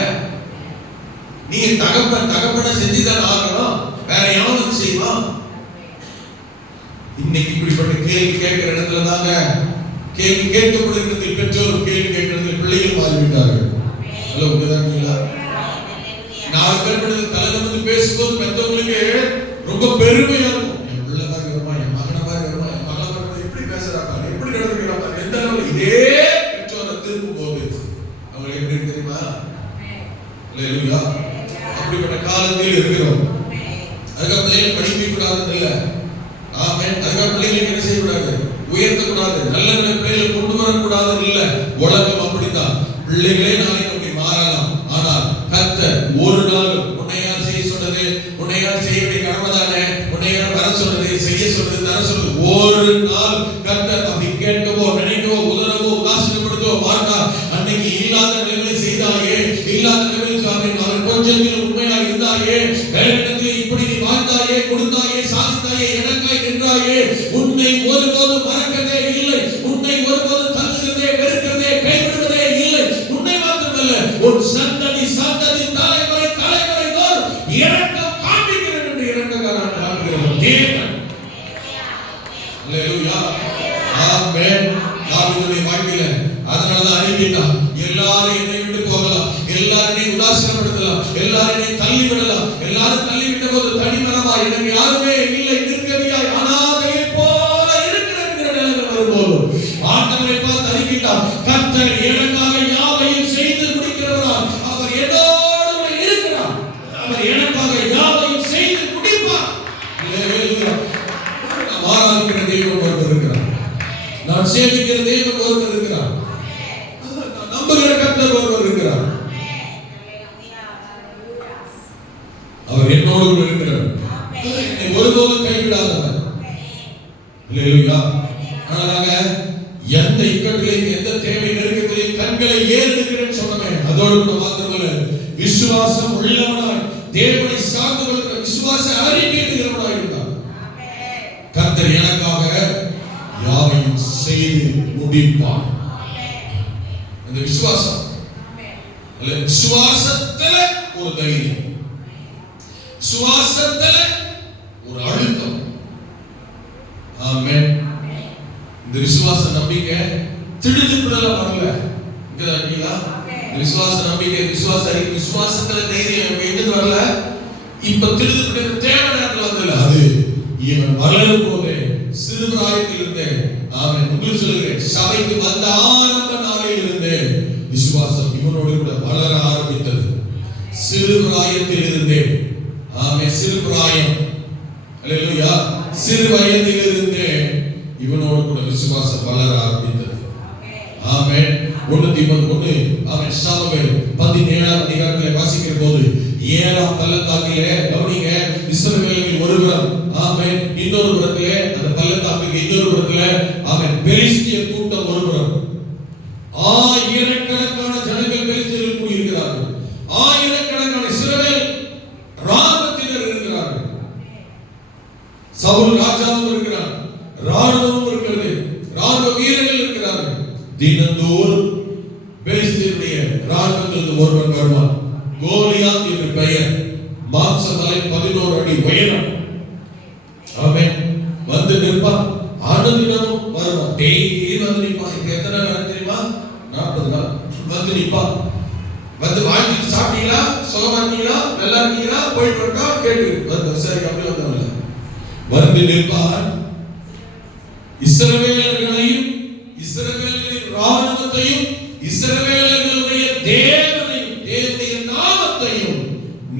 நீங்க தகப்பனை செஞ்சுதான் ஆகணும், வேற எவனும் செய்வான். இன்னைக்கு இப்படிப்பட்ட கேள்வி கேட்கிற இடத்துல தாங்க கேள்வி கேட்கப்படுகிறது. பெற்றோர் கேள்வி கேட்கிறது, பிள்ளைகள் மாறிவிட்டார்கள். ஹலோ, உண்மைதாங்களா? 4 பேர் தலை வந்து பேசும்போது பெற்றவங்களுக்கு ரொம்ப பெருமையா இருக்கும். என் பிள்ளை மாதிரி வருமா, என் மகனை மாதிரி வருமா, என் மகளை மாதிரி எப்படி பேசுறாங்க, நல்ல பிள்ளைகளை கொண்டு வரக்கூடாது இல்ல, உலகம் அப்படித்தான். பிள்ளைகளே நாளைக்கு அப்படி மாறலாம். ஆனால் கர்த்தர் ஒரு நாள் உன்னை யார் செய்ய சொன்னது, உன்னை யார் செய்ய வேண்டிய கடமைதானே, உன்னை யார் வர சொன்னது, செய்ய சொன்னது, தர சொன்னது, ஒரு நாள் கர்த்தர் அப்படி கேட்கவோ நினைக்கவோ உதறவோ உதாசீனப்படுத்தவோ மாட்டார். அன்னைக்கு இல்லாத நிலைகளை செய்தாயே, இல்லாத நிலையில் அவன் கொஞ்சத்தில் உண்மையா இருந்தாயே, வேலையிடத்தில் இப்படி நீ வாழ்ந்தாயே, கொடுத்தாயே, சாதித்தாயே, எனக்காய் நின்றாயே, உன்னை ஒருபோதும் மறக்கவே இல்லை, உன்னை ஒருபோதும் தள்ளுகிறதே, வெறுக்கிறதே, கைவிடுவதே இல்லை. உன்னை மாத்திரமல்ல, உன் சந்ததி சந்ததி தலைமுறை தலைமுறை தோறும் இரக்கம் காண்பிக்கிறேன் என்று இரக்கக்காரன் காண்பிக்கிறவன் தேவன். அல்லேலூயா, ஆமென். தாவீதுடைய வாழ்க்கையில அதனாலதான் அறிவிட்டான், எல்லாரும் என்னை விட்டு போகலாம், எல்லாரையும் உதாசீனப்படுத்தலாம், எல்லாரையும் தள்ளி விடலாம், எல்லாரும் தள்ளி விட்ட போது தனிமரமா எனக்கு யாருமே இல்லை, நிற்கதியாய் அனாதையை போல இருக்கிறேன் என்கிற நிலைமை வரும்போது ஆண்டவரை பார்த்து அறிவிட்டான், கர்த்தர் எனக்காக யாவையும் செய்து முடிக்கிறவரால் அவர் என்னோடு கூட இருக்கிறார், அவர் எனக்காக யாவையும் செய்து முடிப்பார். நான் ஆராதிக்கிற தெய்வம் ஒருவர் இருக்கிறார், நான் சேவிக்கிற தெய்வம் ஒருவர் இருக்கிறார், நான் நம்புகிற கர்த்தர் ஒருவர் இருக்கிறார், அவர் என்னோடு கூட இருக்கிறார், என்னை ஒருபோதும் கைவிடாதவர். அல்லேலூயா. அதனால எந்த இக்கட்டிலையும் எந்த தேவை நெருக்கத்திலையும் கண்களை ஏறெடுக்கிறேன்னு சொன்னமே, அதோடு கூட மாத்திரமல்ல, விசுவாசம் உள்ளவனாய் தேவனை சார்ந்து கொள்கிற விசுவாச அறிக்கையிடுகிறவனாய் இருந்தார். கர்த்தர் எனக்காக யாவையும் செய்து முடிப்பார். அந்த விசுவாசம், விசுவாசத்துல ஒரு தைரியம், விசுவாசத்துல ஒரு அழுத்தம். ஆமென். இந்த விசுவாச நம்பிக்கை திடுதிப்புல வரல. இங்கதான் விசுவாச நம்பிக்கை, விசுவாச அறிக்கை, விசுவாசத்துல தைரியம் எங்கிருந்து வரல, இப்ப திடுதிப்புல தேவை நேரத்துல வந்தல. அது இவன் வளரும் போதே சிறு பிராயத்தில் இருந்தே, ஆமென், உங்களுக்கு சொல்லுகிறேன், சபைக்கு வந்த ஆரம்ப நாளில் இருந்தே விசுவாசம் இவனோடு கூட வளர ஆரம்பித்தது. சிறு பிராயத்தில் இருந்தே, ஆமென், சிறு பிராயம், அல்லேலூயா, சிறு வயதில் இருந்தே இவனோடு கூட விசுவாசம் வளர ஆரம்பித்தது. ஆமென். 1:1 ஆமென். சாமுவேல் 17ஆம் அதிகாரத்திலே வாசிக்கிற போது, ஏழாம் பள்ளத்தாக்கிலே கவனிங்க, இஸ்ரவேலில் ஒருவரும், ஆமென், இன்னொரு புறத்திலே அந்த பள்ளத்தாக்குக்கு இன்னொரு புறத்திலே, ஆமென், பெலிஸ்திய கூட்டம் ஒருவரும், ஆயிரக்கணக்கான ஜனங்கள் பெலிஸ்தியரில் கூடி இருக்கிறார்கள், ஆயிரக்கணக்கான இஸ்ரவேல் ராணுவத்தினர் இருக்கிறார்கள், சவுல் ராஜாவும் இருக்கிறார், ராணுவமும் இருக்கிறது, ராணுவ வீரர்கள் இருக்கிறார்கள். தினந்தோறும் பெலிஸ்தியருடைய ராணுவத்திலிருந்து ஒருவன் வருவான், கோலியாத் என்று பெயர், மாம்சமலை 11 அடி உயரம், ஆமென், வந்து நிற்பான், அனுதினமும் வருவான், டெய்லி வந்து நிற்பான். இப்ப எத்தனை நாள் தெரியுமா? 40 நாள் வந்து நிற்பான். வந்து வாழ்ந்துட்டு சாப்பிட்டீங்களா, சுகமா இருக்கீங்களா, நல்லா இருக்கீங்களா, போயிட்டு வரட்டா கேட்டு வந்து சரி அப்படி வந்தவங்க வந்து நிற்பான். இஸ்ரவேலர்களையும் இஸ்ரவேலர்களின் ராணுவத்தையும் இஸ்ரவேலர்களுடைய தேவனையும் தேவனுடைய நாமத்தையும்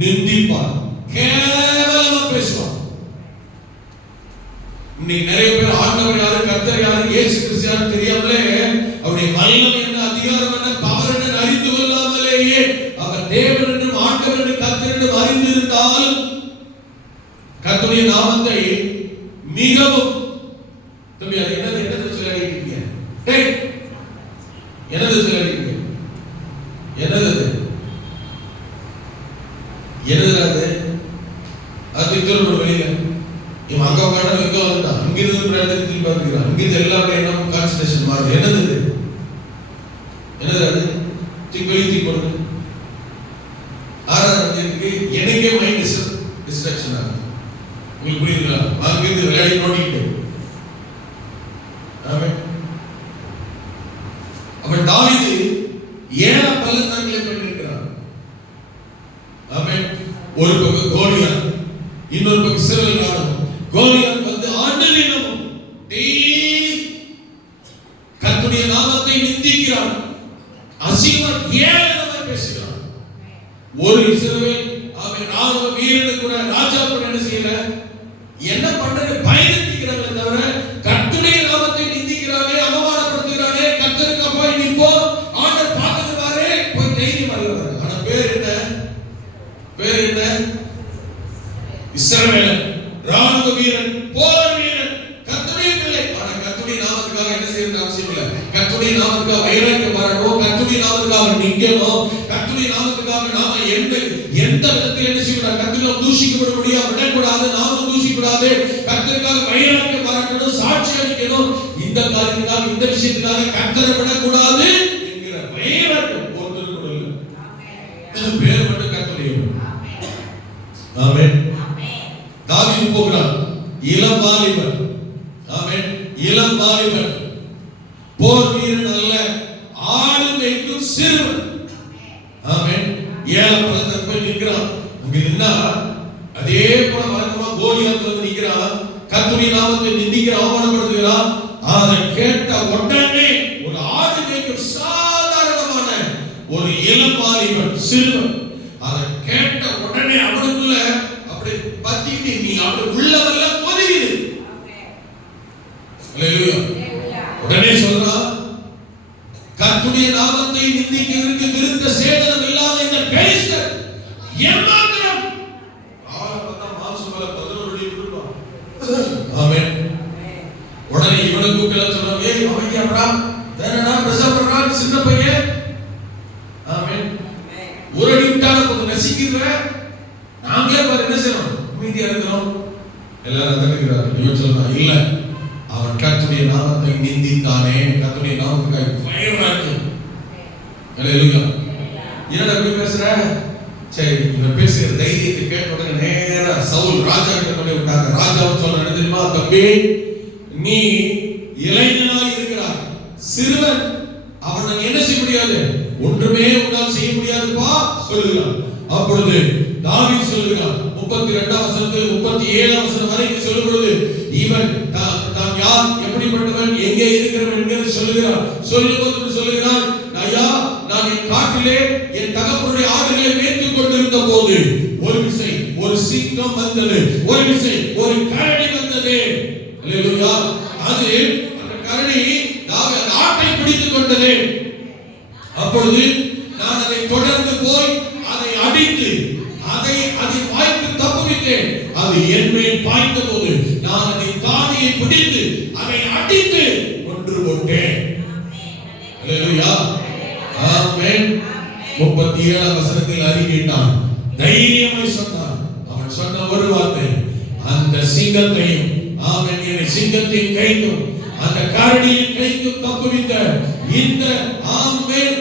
நிந்திப்பான், கேவலமா பேசுவான். இன்னைக்கு நிறைய பேர் ஆண்டவர் யாரு, கர்த்தர் யாரு, இயேசு கிறிஸ்து யாரு தெரியாமலே, அவருடைய வல்லமை என்ன, அதிகாரம் என்ன, பவர் என்ன அறிந்து கொள்ளாமலேயே அவர் தேவன் என்றும் ஆண்டவர் என்று கர்த்தர் என்றும் அறிந்திருந்தாலும் கர்த்தருடைய நாமத்தை மிகவும் தம்பி அது என்னது சொல்லிருக்கீங்க, டேய் என்னது சொல்லிருக்கீங்க, என்னது அது அது திரும்ப வெளியில இவன் அங்க உட்காந்து இங்க வந்துட்டான், அங்கிருந்து பிரேதத்தில் பார்க்கிறான், அங்கிருந்து எல்லாரும் என்ன கான்சன்ட்ரேஷன் மாறுது, என்னது அது வெளியே போடுது. ஆறாவது எனக்கே மைண்ட் டிஸ்ட்ராக்ஷன் ஆகுது. உங்களுக்கு புரியுதுங்களா? அங்கிருந்து விளையாடி நோட்டிக்கிட்டு அவன் தாவீது 7 பள்ளத்தாக்குகளை பண்ணிருக்கிறான். ஆமென். ஒரு பக்கம் கோலியாத், இன்னொரு பக்கம் இஸ்ரவேல் ராணுவம். கோலியாத் வந்து ஆண்டவரிடம் டெய்லி கர்த்தருடைய நாமத்தை நிந்திக்கிறான், அசிங்கமா ஏளனமா பேசுகிறான். ஒரு இஸ்ரவேல் அவன் ராணுவ வீரன் கூட ராஜா கூட என்ன செய்யல, என்ன பண்றது பயந்துக்கிறாங்களே தவிர கர்த்தருடைய நாமத்தை நிந்திக்கிறாங்களே, அவன் கர்த்தருடைய நாமத்துக்காக வைராக்கியம் வரணும், கர்த்தருடைய நாமத்துக்காக நிக்கணும், கர்த்தருடைய நாமத்துக்காக நாம எந்த விதத்தில் என்ன செய்யணும், கர்த்தரை தூஷிக்கப்பட முடியாது, விடக்கூடாது, நாம தூஷிக்கூடாது, கர்த்தருக்காக வைராக்கியம் வரணும், சாட்சி அளிக்கணும், இந்த காரியத்துக்காக இந்த விஷயத்துக்காக கர்த்தரை விடக்கூடாது என்கிற வைராக்கியம் ஒருத்தருக்கு கூட இல்லை. இது பேர் மட்டும் கர்த்தருடைய. ஆமென். தாவீது போகிறான், இளம் வாலிபன். ஆமென். இளம் வாலிபன், போர் வீரன் அல்ல, ஆடு மேய்க்கும் சிறுவன். ஆமென். ஏழாம் பதத்தில் போய் நிற்கிறான். அங்க நின்னா அதே போல வழக்கமா கோலியாத் வந்து நிற்கிறான், கர்த்தருடைய நாமத்தை நிந்திக்கிறான், அவமானப்படுத்துகிறான். அதை கேட்ட உடனே ஒரு ஆடு மேய்க்கும் சாதாரணமான ஒரு இளம் வாலிபன் சிறுவன், அதை கேட்ட உடனே அவனுக்குள்ள அப்படி பத்திட்டு நீ அப்படி உள்ளவெல்லாம் கொதிக்குது. அல்லேலூயா. உடனே சொல்றான், கர்த்தருடைய நாமத்தை நிந்திக்கிறதுக்கு விருத்த சேதனம் இல்லாத இந்த பெலிஸ்தர் ஏமாத்திரம் ஆளப்பட்ட மாம்சமல 11 அடி விட்டுருவான். ஆமென். உடனே இவனுக்கு கிள சொல்றான், ஏய் அமைதியாடா, வேறடா பிரசவறடா, சின்ன பையன். ஆமென். ஒரு அடி விட்டால கொஞ்சம் நசிக்குற, நாங்களே பாரு என்ன செய்றோம், அமைதியா இருக்கிறோம். எல்லாரும் தடுக்கிறாங்க. இவன் சொல்றான், இல்ல, அவன் கர்த்தருடைய நாமத்தை நிந்தித்தானே, கர்த்தருடைய நாமத்துக்காக வைராக்கியம். அல்லேலூயா. என்னடா இப்படி பேசுற? சரி, இவன் பேசுற தைரியத்தை கேட்ட உடனே நேரா சவுல் ராஜா கிட்ட கொண்டு விட்டாங்க. ராஜா சொல்றாரு, தெரியுமா, தம்பி, நீ இளைஞனாய் இருக்கிறாய், சிறுவன், அவனை என்ன செய்ய முடியாது, ஒன்றுமே உன்னால் செய்ய முடியாதுப்பா சொல்லுகிறான். அப்பொழுது தாவீது சொல்லுகிறான், 32ஆம் வசனத்தில் 37ஆம் வசனம் வரைக்கும் சொல்லும் பொழுது, இவன் தான் யார், எப்படிப்பட்டவன், எங்கே இருக்கிறவன் என்கிறது சொல்லுகிறான். சொல்லும்போது சொல்லுகிறான், ஐயா, நான் என் காட்டிலே என் தகப்பனுடைய ஆடுகளை மேய்த்துக் கொண்டிருந்த போது ஒரு விசை ஒரு சிங்கம் வந்தது, ஒரு விசை ஒரு கரடி வந்தது. அல்லேலூயா. அது அந்த கரடி தாவீது ஆட்டை பிடித்துக் கொண்டது. அப்பொழுது நான் அதை தொடர்ந்து போய் அதை அடித்து அதை வாய்க்கு தப்புவித்தேன். அது என் மேல் பாய்ந்த போது நான் அதை தாடியை பிடித்து அதை அடித்து கொன்று போட்டேன். அல்லேலூயா. ஆமென். 37ஆம் வசனத்தில் அறிக்கையிட்டான், தைரியமாய் சொன்னான். அவன் சொன்ன ஒரு வார்த்தை, அந்த சிங்கத்தையும், ஆமென், என்னை சிங்கத்தின் கைக்கும் அந்த கரடியின் கைக்கும் தப்புவித்த இந்த, ஆமென்,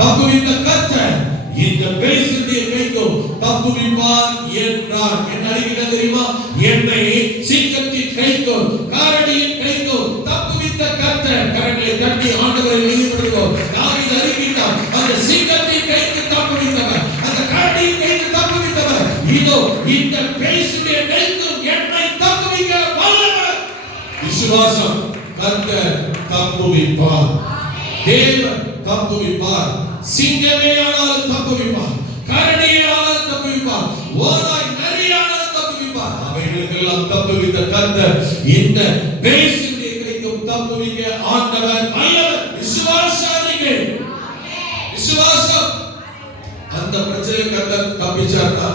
தப்புவித்த கர்த்தர் இந்த பெலிஸ்தருடைய கைக்கும் தப்புவிப்பார் என்றார். என்ன அறிவிக்க தெரியுமா? என்னை சிங்கத்தின் கைக்கும் கரடியின் கைக்கும் தப்புவித்த கர்த்தர். கரங்களை தட்டி ஆண்டவரை வெளிப்படுத்துவோம். தாவீது அறிவித்தார், அந்த சிங்கத்தின் கைக்கு தப்புவித்தவர், அந்த கரடியின் கைக்கு தப்புவித்தவர், இதோ இந்த பெலிஸ்தருடைய கைக்கும் என்னை தப்புவிக்க வல்லவர். விசுவாசம், கர்த்தர் தப்புவிப்பார், தேவன் தப்புவிப்பார். சிங்கமே ஆனாலும் தப்புவிப்பார், கரடியே ஆனாலும் தப்புவிப்பார், ஓநாய் நரியானாலும் தப்புவிப்பார். அவைகளுக்கெல்லாம் தப்புவித்த கர்த்தர் இந்த பெலிஸ்தருடைய கைக்கும் தப்புவிக்க ஆண்டவர் வல்லவர். விசுவாசாரிகள், விசுவாசம். அந்த பிரச்சனை கர்த்தர் தப்பிச்சார்னா,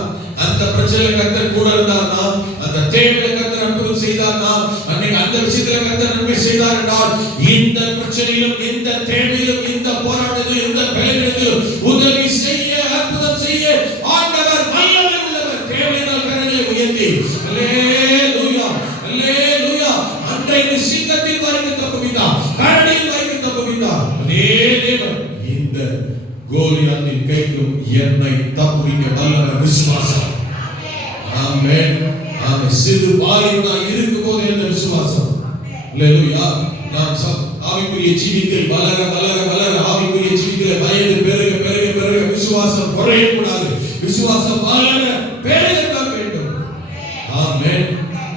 அந்த பிரச்சனை கர்த்தர் கூட இருந்தார்னா, அந்த தேவையில கர்த்தர் அற்புதம் செய்தார்னா, அன்னைக்கு அந்த விஷயத்துல கர்த்தர் நன்மை செய்தார் என்றால், இந்த பிரச்சனையிலும், இந்த தேவையிலும், இந்த போராட்டத்திலும், இந்த பலவீனத்திலும் உதவி செய்ய, அற்புதம் செய்ய ஆண்டவர் வல்லமை உள்ளவர். தேவையினால் கரங்களை உயர்த்தி அல்லேலூயா, அல்லேலூயா. அன்றைக்கு சிங்கத்தின் வரைக்கும் தப்புவித்தார், கரடியின் வரைக்கும் தப்புவித்தார். அதே தேவன் இந்த கோலியாத்தின் கைக்கும் என்னை தப்புவிக்க வல்லவர். விசுவாசம். ஆமென். ஆமென். சிறு வாலிபனாய் இருக்கும்போது இந்த விசுவாசம். அல்லேலூயா. நாம் ஆவிக்குரிய ஜீவித்தில் வளர வளர வளர, ஆவிக்குரிய ஜீவித்தில் வயது பெருக பெருக பெருக விசுவாசம் குறையக்கூடாது. விசுவாசம் வளர பெருகத்தான் வேண்டும். ஆமென்.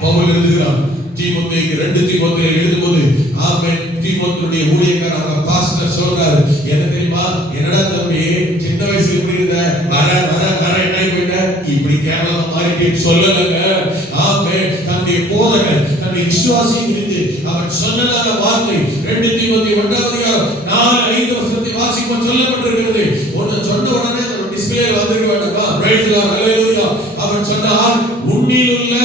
பவுல் எழுதுகிறார் தீமோத்தேயுக்கு 2 தீமோத்தேயுல எழுதும்போது, ஆமென், தீமோத்தேயுடைய ஊழியக்காரர் பாஸ்டர் சொல்றாரு, என்ன தெரியுமா, என்னடா தம்பி, சின்ன வயசுல இப்படி இருந்த, வர வர வர என்ன போயிட்ட, இப்படி கேவலமா மாறிட்டேன்னு சொல்லலங்க. ஆமென். தன்னுடைய போதகர், தன்னுடைய விசுவாசி குறித்து அவன் சொன்னதான வார்த்தை 2 தீமோத்தேயு 1ஆம் அதிகாரம் 4-5 வசனத்தை வாசிப்போம். சொல்லப்பட்டிருக்கிறது. ஒன்னு சொன்ன உடனே டிஸ்ப்ளே வந்திருக்க வேண்டாமா? Praise the lord. ஹல்லேலூயா. அவன் சொன்னான், உன்னில் உள்ள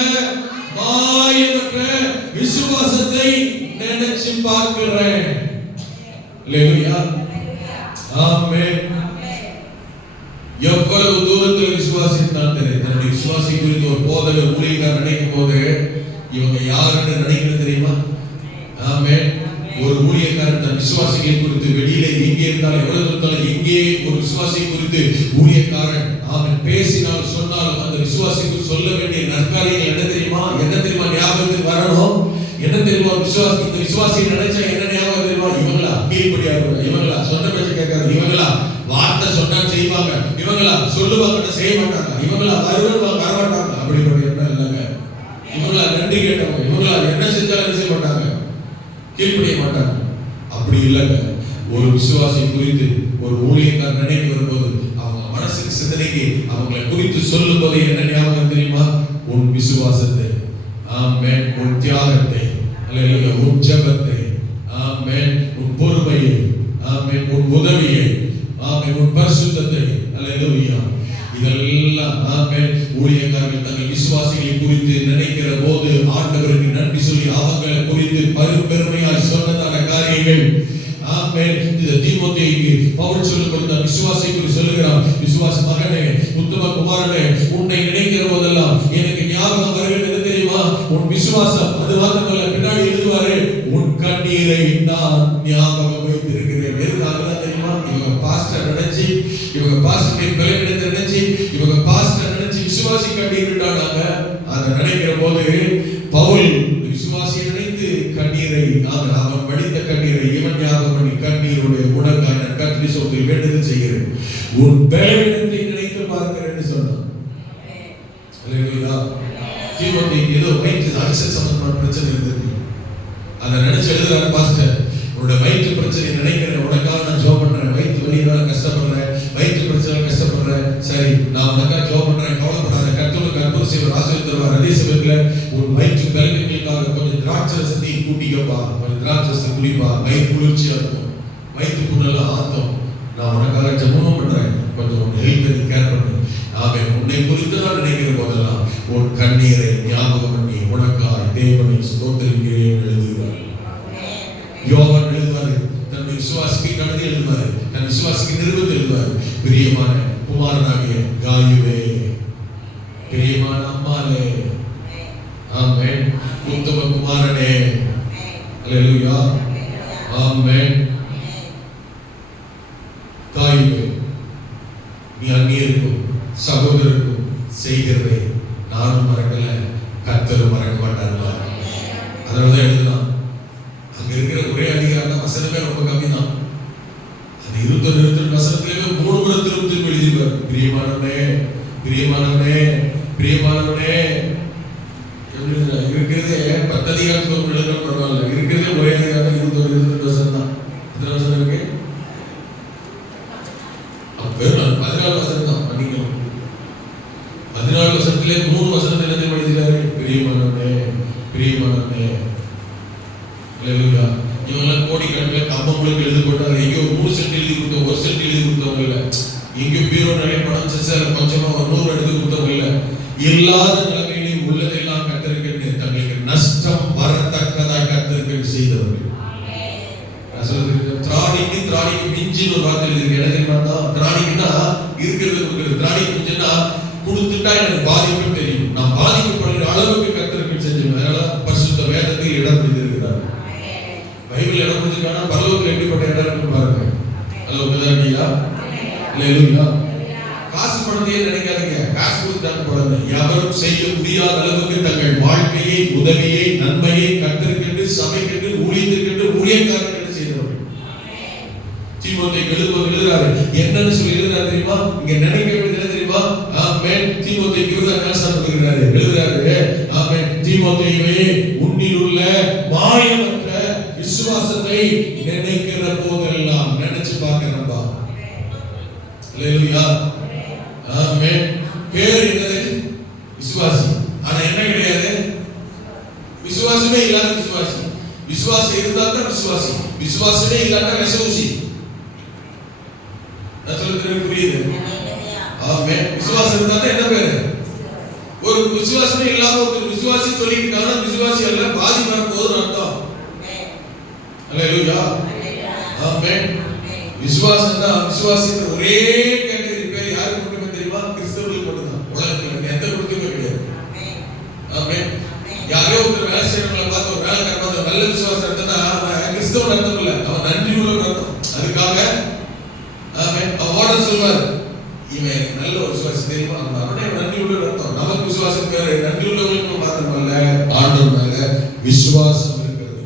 மாயமற்ற விசுவாசத்தை நினைச்சு பார்க்கிறேன். அல்லேலூயா. ஆமென். எவ்வளவு தூரத்தில் விசுவாசித்தான் தெரியும். தன்னுடைய விசுவாசி குறித்து ஒரு போதகர் ஊழியக்காரர் நினைக்கும் போது இவங்க யாருன்னு நினைக்கிறது தெரியுமா? ஆமென். ஒரு ஊழியக்காரன் தன் விசுவாசிகளை குறித்து வெளியில எங்கே இருந்தாலும் எவ்வளவு இருந்தாலும் எங்கே ஒரு விசுவாசியை குறித்து ஊழியக்காரன் அவன் பேசினால் சொன்னாலும் அந்த விசுவாசிக்கு சொல்ல வேண்டிய நற்காரியங்கள் என்ன தெரியுமா? என்ன தெரியுமா ஞாபகத்துக்கு வரணும்? என்ன தெரியுமா? இந்த விசுவாசியை நினைச்சா என்ன ஞாபகம் தெரியுமா? இவங்களா கீழ்படியா இருப்பாங்க, இவங்களா சொன்ன பேச்ச கேட்காது, இவங்களா வார்த்தை சொன்னா செய்வாங்க, இவங்களா சொல்லுவாங்க செய்ய மாட்டாங்க, இவங்களா வருவாங்க வரமாட்டாங்க, அப்படிப்பட்ட எண்ணம் இல்லைங்க. இவங்களா நன்றி கேட்டவங்க, இவங்களா என்ன செஞ்சாலும் என்ன செய்ய மாட்டாங்க, கீழ்படிய மாட்டாங்க. அப்படி இல்லைங்க. ஒரு விசுவாசி குறித்து ஒரு ஊழியக்காரர் நினைவு வரும்போது அவங்க மனசுக்கு சிந்தனைக்கு அவங்களை குறித்து சொல்லும் போது என்ன ஞாபகம் தெரியுமா? உன் விசுவாசத்தை, ஆமென், உன் தியாகத்தை, அல்லேலூயா, உன் ஜெபத்தை, ஆமென், உன் பொறுமையை, ஆமென், உன் உதவியை, ஆமென், உன் பரிசுத்தத்தை, அல்லேலூயா, இதெல்லாம் ஆமென் ஊழியக்காரர்கள் தங்கள் விசுவாசிகளை குறித்து நினைக்கிற போது ஆண்டவருக்கு நன்றி சொல்லி அவங்களை குறித்து பெருமையாய் சொன்னதான காரியங்கள். ஆமென். இந்த தீமோத்தேயுக்கு பவுல் சொல்லும்போது விசுவாசியை குறித்து சொல்லுகிறார், விசுவாச மகனே, உத்தம குமாரனே, உன்னை நினைக்கிற போதெல்லாம் எனக்கு ஞாபகம் வருகிறது தெரியுமா? உன் விசுவாசம். அது மாத்திரமல்ல, பின்னாடி எழுதுவாரு, உன் கண்ணீரை நான் ஞாபகம் வைத்திருக்கிறேன். எதுக்காக தெரியுமா? இவங்க பாஸ்டர் நினைச்சு, இவங்க பாஸ்டருடைய பலவீனத்தை நினைச்சு, இவங்க பாஸ்டர் நினைச்சு விசுவாசி கண்ணீர் விட்டாங்க. அதை நினைக்கிற போது பவுல் விசுவாசியை நினைத்து கண்ணீரை, அவன் வடித்த கண்ணீரை இவன் ஞாபகம் பண்ணி கண்ணீருடைய உனக்கான கர்த்தருடைய சமூகத்தில் வேண்டுதல் செய்கிறேன், உன் பலவீனத்தை நினைத்து பார்க்கிறேன்னு சொன்னான். அல்லேலூயா. தீமோத்தேயுக்கு ஏதோ வயிற்று அல்சர் சம்பந்தமான பிரச்சனை இருந்தது. அதை நினைச்சு எழுதுறாரு பாஸ்டர், உன்னோட வயிற்று பிரச்சனை நினைக்கிறேன், உனக்காக நான் ஜெபம் பண்றேன், வயிற்று வலியால கஷ்டப்படுறேன், வயிற்று பிரச்சனை கஷ்டப்படுறேன், சரி நான் உனக்காக ஜெபம் பண்றேன், கவலைப்படாத, கர்த்தருக்கு அற்புதம் செய்வார், ஆசீர்வாதம் தருவார். அதே சமயத்துல உன் வயிற்று பலவீனங்களுக்காக கொஞ்சம் திராட்சரசத்தை கூட்டிக்கப்பா, கொஞ்சம் திராட்சரசத்தை குடிப்பா, வயிற்று குளிர்ச்சியா இருக்கும், வயிற்று புண்ணெல்லாம் ஆத்தம், நான் உனக்காக ஜெபம் பண்றேன், கொஞ்சம் உன் ஹெல்த் கேர் பண்ணு. ஆமென். உன்னை குறித்து நான் நினைக்கிற போதெல்லாம் உன் கண்ணீரை ஞாபகம் பண்ணி உனக்காய் தேவனை ஸ்தோத்திரிக்கிறேன் எழுதுகிறார். யோவான் எழுதுவாரு, தன்னுடைய விசுவாசிக்கு கழுதி எழுதுவாரு, தன் விசுவாசிக்கு நிருபத்தை எழுதுவாரு, பிரியமான குமாரனாகிய காயுவே, பிரியமான அம்மாளே, ஆமென், உத்தம குமாரனே, அல்லேலூயா, ஆமென், காயுவே, நீ அந்நியருக்கும் சகோதரருக்கும் செய்கிறதை நானும் மறக்கல, கர்த்தரும் மறக்க மாட்டாருமா. அதனாலதான் எழுதலாம். அங்க இருக்கிற ஒரே அதிகாரம் வசனமே ரொம்ப கம்மி தான். அது 22 வசனத்திலே 3 முறை திரும்ப எழுதியிருப்பார். பிரியமானவனே, பிரியமானவனே, பிரியமானவனே. இருக்கிறதே 10 அதிகாரத்துக்கு எழுத பரவாயில்ல, இருக்கிறதே ஒரே அதிகாரம் 22 வசனம் தான். எத்தனை வசனம் இருக்கு? வெறும் 14 வசனம் தான். பண்ணிக்கலாம். 14 வசனத்திலே 3 வசனத்தை எழுதி எழுதினாரு, பிரியமானவனே, பிரியமானவனே. அல்லேலூயா. இவங்கெல்லாம் கோடிக்கணக்கில் கம்பங்களுக்கு எழுதி போட்டாங்க. எங்கேயோ 3 சென்ட் எழுதி கொடுத்தவங்க, 1 சென்ட் எழுதி கொடுத்தவங்க இல்ல, எங்கேயோ பீரோ நிறைய பணம் செஞ்சாரு, கொஞ்சமா ஒரு 100 எடுத்து கொடுத்தவங்க இல்ல. இல்லாத நிலைமையிலும் உள்ளதெல்லாம் கர்த்தருக்கு தங்களுக்கு நஷ்டம் வரத்தக்கதாய் கர்த்தருக்கு செய்தவர்கள். திராணிக்கு மிஞ்சின்னு ஒரு வார்த்தை எழுதிருக்கு. என்ன தெரியுமா? திராணிக்குன்னா இருக்கிறது கொடுக்குறது, திராணிக்கு மிஞ்சின்னா கொடுத்துட்டா எனக்கு பாதிப்பு தெரியும், நான் பாதிக்கப்படுகிற அளவுக்கு கர்த்தருக்கு செஞ்சுருவேன். அதனால பரிசுத்த வேதத்தில் இடம் பிடித்திருக்கிறார். பைபிள் இடம் பிடிச்சிருக்கானா பரலோகத்தில் எப்படிப்பட்ட இடம் இருக்கு பாருங்க. அது உண்மையா? அல்லேலூயா. காசு பணத்தையே நினைக்காதீங்க, காசு கொடுத்தாங்க போடாது. எவரும் செய்ய முடியாத அளவுக்கு தங்கள் வாழ்க்கையை, உதவியை, நன்மையை கர்த்தருக்கு, சபைக்கு, ஊழியத்திற்கு, ஊழியக்காரருக்கு செய்தவர்கள். தீமோத்தேயுக்கு எழுதுறாரு, என்னன்னு சொல்லி எழுதுறாரு தெரியுமா? இங்க நினைக்க வேண்டியது தெரியுமா? ஆமென். தீமோத்தேயுக்கு எழுதுறாரு, ஆமென், தீமோத்தேயுவே, உன்னில் உள்ள மாயமற்ற விசுவாசத்தை நினைக்கிற போதெல்லாம், நினைச்சு பார்க்கிறப்பா. அல்லேலூயா. ஆமென். பேர் என்னது? விசுவாசி. ஆனா என்ன கிடையாது? விசுவாசமே இல்லாத விசுவாசி. விசுவாசம் இருந்தா தான் விசுவாசி, விசுவாசமே இல்லாட்டா விசுவாசி. நான் சொல்றது புரியுது? ஆமென். விசுவாசம் இருந்தா தான் என்ன பேரு? ஒரு விசுவாசமே இல்லாம ஒரு விசுவாசி சொல்லிட்டாங்கன்னா விசுவாசி அல்ல, பாதி மரம் போதும் அர்த்தம். அல்லேலூயா. ஆமென். விசுவாசிக்கிற ஒரே கேட்டகரி பேர் யாருக்கு மட்டுமே தெரியுமா? கிறிஸ்தவர்களுக்கு மட்டும்தான். உலகத்துல எந்த குடும்பத்துக்கும் கிடையாது. ஆமென். யாரோ ஒரு வேலை செய்யறவங்களை பார்த்து ஒரு வேலைக்காரன் பார்த்து நல்ல விசுவாசம் இருந்தா அவன் கிறிஸ்தவன் அர்த்தம் இல்லை, அவன் நன்றி உள்ள அர்த்தம். அதுக்காக ஆமென் அவன் சொல்வார், இவன் நல்ல ஒரு விசுவாசி தெரியுமா, அவனே நன்றி உள்ள அர்த்தம். நமக்கு விசுவாசம் பேரு நன்றி உள்ளவங்களுக்கு மாத்திரமல்ல, ஆண்டவர் மேல விசுவாசம் இருக்கிறது.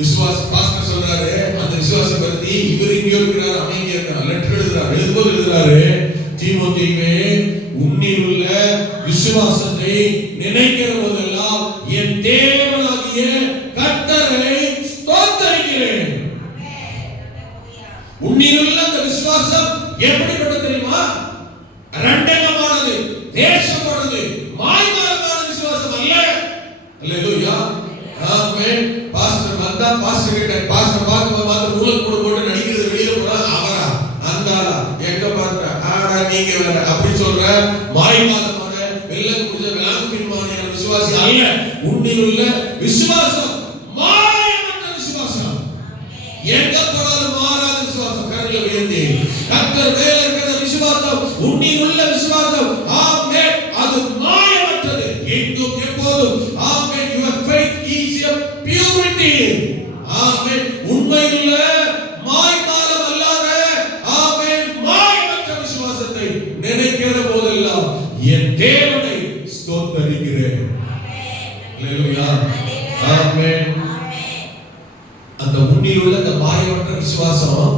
விசுவாசம் பாஸ்டர் சொல்றாரு, அந்த விசுவாசம் பத்தி இவர் இங்கே இருக்கிறார், அவன் இங்கே இருக்கிறார், லெட்டர் எழுதுறாரு, எழுதுறாரு, தீமோத்தேயுவே உன்னில் உள்ள விசுவாசத்தை நினைக்கிற போதெல்லாம் என் தேவனாகிய கர்த்தரை ஸ்தோத்திரிக்கிறேன். உன்னில் உள்ள அந்த விசுவாசம் எப்படிப்பட்ட தெரியுமா? இரண்டகமானது, தேசமானது, மாய்மாலமான விசுவாசம் அல்ல. அல்லேலூயா. ஆமென். பாஸ்டர் வந்தா பாஸ்டர் கிட்ட பாஸ்டர் பார்த்து மூலம் கூட போட்டு நடிக்கிறது வெளியில போனா அவரா அந்தாளா எங்க பார்த்த ஆடா நீங்க வேற அப்படி சொல்ற மாய்மாலமான வெள்ளம் குடிச்ச விளாங்குபின்மான விசுவாசி அல்ல. உன்னில் உள்ள விசுவாசம் மாயமற்ற விசுவாசம், எங்க போனாலும் மாறாத விசுவாசம். கரங்களை உயர்த்தி கர்த்தர் மேல இருக்கிற விசுவாசம், உன்னில் உள்ள விசுவாசம், ஆமென், அது மாயமற்றது, எங்கும் எப்போதும். ஆமென். your faith is a purity. ஆமென். உண்மையுள்ள மாய்மாலம் அல்லாத ஆமென் மாயமற்ற விசுவாசத்தை நினைக்கிற போதெல்லாம் என் தேவனை ஸ்தோத்திரிக்கிறேன். அல்லேலூயா. ஆமென். அந்த உன்னில் உள்ள அந்த மாயமற்ற விசுவாசம்,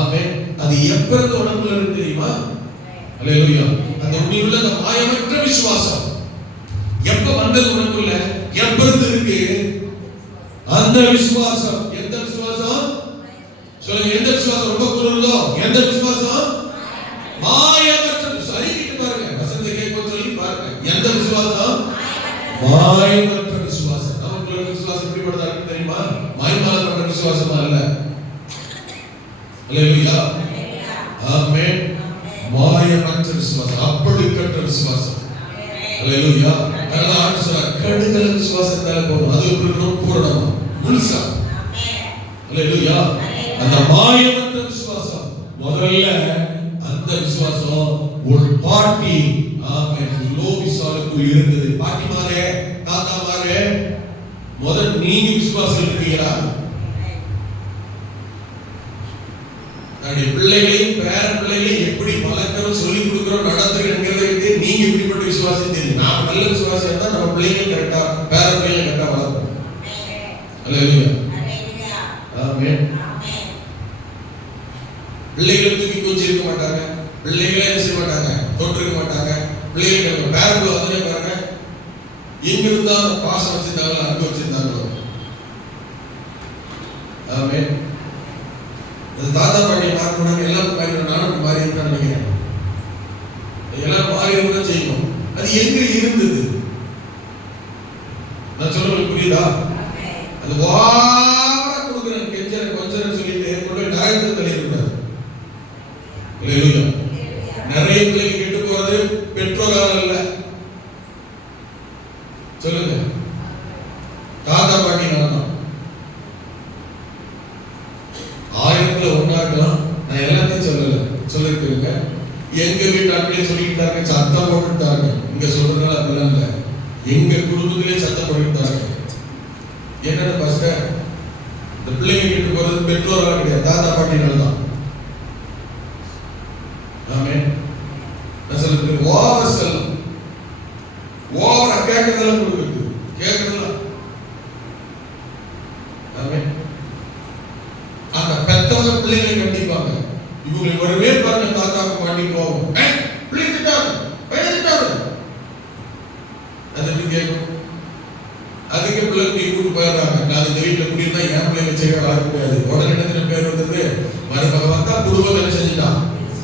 ஆமென், அது எப்பொழுது உனக்குள்ள இருக்கு தெரியுமா? அல்லேலூயா. அந்த உன்னில் உள்ள அந்த மாயமற்ற விசுவாசம் எப்ப வந்தது உனக்குள்ள? எப்பொழுது இருக்கு அந்த விசுவாசம்? எந்த விசுவாசம் சொல்லுங்க? எந்த விசுவாசம் ரொம்ப குளிர்தோ? எந்த விசுவாசம்? மாயமற்ற விசுவாசம். அறிக்கிட்டு பாருங்க, வசந்த கேட்க சொல்லி பாருங்க. எந்த விசுவாசம்? மாயமற்ற விசுவாசம். நமக்குள்ள விசுவாசம் எப்படிப்பட்டதா இருக்கு தெரியுமா? மாயமாலப்பட்ட விசுவாசம் அல்ல. அல்லேலூயா. ஆமென். மாயமற்ற விசுவாசம், அப்படிப்பட்ட விசுவாசம். அல்லேலூயா. அதனால ஆண்டவர் சொல்றார், கடுகள விசுவாசத்தால போதும். அது எப்படி இருக்கணும்? பூரணமா, முழுசா. அல்லேலூயா. அந்த மாயமற்ற விசுவாசம் முதல்ல அந்த விசுவாசம் ஒரு பாட்டி, ஆமென், லோபிசாலுக்குள் இருந்தது. பாட்டிமாரே, தாத்தாமாரே, முதல் நீங்க விசுவாசம் இருக்கீங்களா? நம்முடைய பிள்ளைகளையும் பேர பிள்ளைகளையும் எப்படி வளர்க்கிறோம், சொல்லிக் கொடுக்கிறோம், நடத்துறோங்கிறத வைத்து நீங்க எப்படிப்பட்ட விசுவாசம் தெரியும். நாம நல்ல விசுவாசம் இருந்தா நம்ம பிள்ளைகள் கரெக்டா, பேர பிள்ளைகளை கரெக்டா வளர்ப்போம். அல்லேலூயா. ஆமென். பிள்ளைகளை தூக்கி கொஞ்சம் இருக்க மாட்டாங்க, பிள்ளைகளே என்ன செய்ய மாட்டாங்க, தொட்டிருக்க மாட்டாங்க. பிள்ளைகள் பேரப்புல வந்து பாருங்க, எங்க இருந்தா பாசம் வச்சிருந்தாங்களோ, அன்பு வச்சிருந்தாங்களோ. ஆமென். தாத்தா பாட்டியை பார்க்கணும், எல்லாம் நானும் மாறி இருக்கான்னு நினைக்கிறேன். எல்லாம் மாறி இருந்தா செய்யணும். அது எங்க இருந்தது? நான் சொல்றது புரியுதா? அது வார கொடுக்குறேன், கெஞ்சறேன், கொஞ்சம் சொல்லிட்டு கொண்டு போய் நரகத்தை தள்ளியிருக்கிறார். அல்லேலூயா. நிறைய பிள்ளைங்க கெட்டு போறது பெற்றோரால் அல்ல. சொல்லுங்க, தாத்தா பாட்டினால தான். ஆயிரத்துல ஒன்னாக்கலாம். நான் எல்லாத்தையும் சொல்லல, சொல்லிருக்கேங்க. எங்க வீட்டு ஆட்களே சொல்லிக்கிட்டாங்க, சத்தம் போட்டுட்டாங்க. இங்க சொல்றதுனால அப்படிலாம் இல்ல, எங்க குடும்பத்திலே சத்தம் போட்டுட்டாங்க. என்னன்னு பாஸ்டர், இந்த பிள்ளைங்க கிட்ட போறது பெற்றோரால கிடையாது, தாத்தா பாட்டினால தான். ஆமென். நான் சொல்றேன், ஓவர் செல்லம், ஓவரா கேட்கறதெல்லாம் கொடுக்குறது, கேட்கறதெல்லாம். ஆமென். அந்த பெத்தவங்க பிள்ளைங்களை கண்டிப்பாங்க. இவங்க வரவே பாருங்க, தாத்தாவுக்கு மாட்டி போவோம், பிள்ளைங்கிட்டாங்க பயந்துட்டாங்க. அது எப்படி கேட்கும்? அதுக்கு பிள்ளைங்க நீ கூட்டு போயிடுறாங்க. நான் இந்த வீட்டுல குடியிருந்தா என் பிள்ளைங்க செய்ய வளர்க்க முடியாது. உடனே என்ன பேர் வந்தது? மருமக வந்தா குடும்பம் என்ன செஞ்சுட்டான்,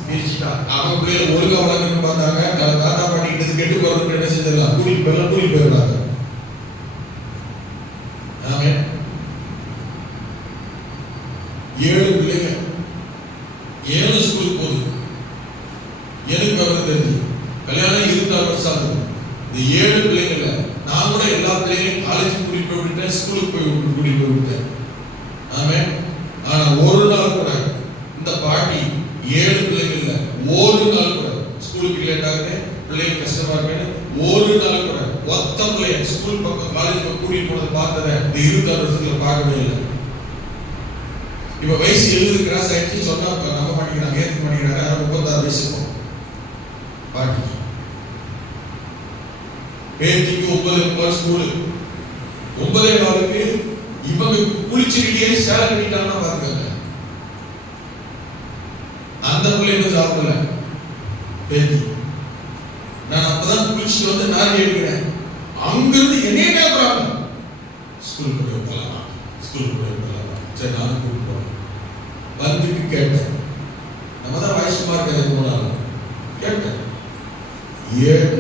பிரிச்சுட்டா. அவங்க பிள்ளைகளை ஒழுங்கா வளர்க்கணும்னு பார்த்தாங்க. தாத்தா பாட்டி கிட்ட கெட்டு போறதுக்கு என்ன செஞ்சிடலாம், கூலி போயிடுறாங்க. ஆமென். 7 பிள்ளைங்க, 7 ஸ்கூலுக்கு போகுது. எனக்கு விவரம் தெரிஞ்சு கல்யாணம் 26 வருஷம் ஆகுது. இந்த 7 பிள்ளைங்கள்ல நான் கூட எல்லா பிள்ளைங்களையும் காலேஜ் கூட்டிட்டு போய் விட்டேன், ஸ்கூலுக்கு போய் கூட்டிட்டு போய் விட்டேன். ஆமென். வருஷத்துல பார்க்கவே இல்லை. இப்ப வயசு 70 கிராஸ் ஆயிடுச்சு சொன்னா நம்ப மாட்டேங்கிறாங்க, ஏற்க மாட்டேங்கிறாங்க. 36 வயசு இருக்கும் பாட்டிக்கு. பேத்திக்கு 9 ஸ்கூலு, 9:15 இவங்க குளிச்சுக்கிட்டே சேலை கட்டிட்டாங்கன்னா பாத்துக்கங்க. அந்த பிள்ளை என்ன சாப்பிடல பேத்தி. நான் அப்பதான் குளிச்சுட்டு வந்து நாரி எடுக்கிறேன். அங்கிருந்து என்னையே கேட்கறாங்க, ஸ்கூல் கொண்டு போகலாமா, ஸ்கூல் கொண்டு போகலாமா. சரி நானும் கூப்பிட்டு போறேன். வந்துட்டு கேட்டேன், நம்ம தான் வயசுமா இருக்கிறது போனாலும் கேட்டேன், ஏன்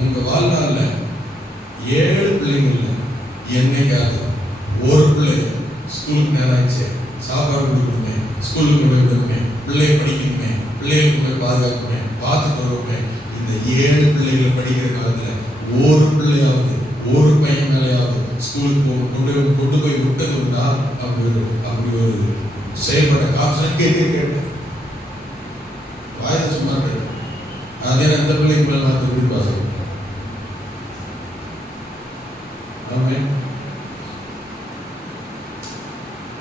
உங்க வாழ்நாள்ல 7 பிள்ளைங்கள்ல என்னைக்காவது ஒரு பிள்ளை ஸ்கூலுக்கு நேரம் ஆயிடுச்சு, சாப்பாடு கொடுக்கணுமே, ஸ்கூலுக்கு போய் விடணுமே, பிள்ளைய படிக்கணுமே, பிள்ளைகளுக்கு போய் பாதுகாக்கணுமே, பார்த்து தருவோமே, இந்த 7 பிள்ளைகளை படிக்கிற காலத்துல ஒரு பிள்ளையாவது ஒரு பையன் மேலையாவது ஸ்கூலுக்கு கொண்டு போய் விட்டது உண்டா? அப்படி ஒரு செயல்பட காற்று கேட்டேன். வாயத்தை சும்மா கேட்டேன். அதே அந்த பிள்ளைக்கு மேல நான் திருப்பி பாசம்.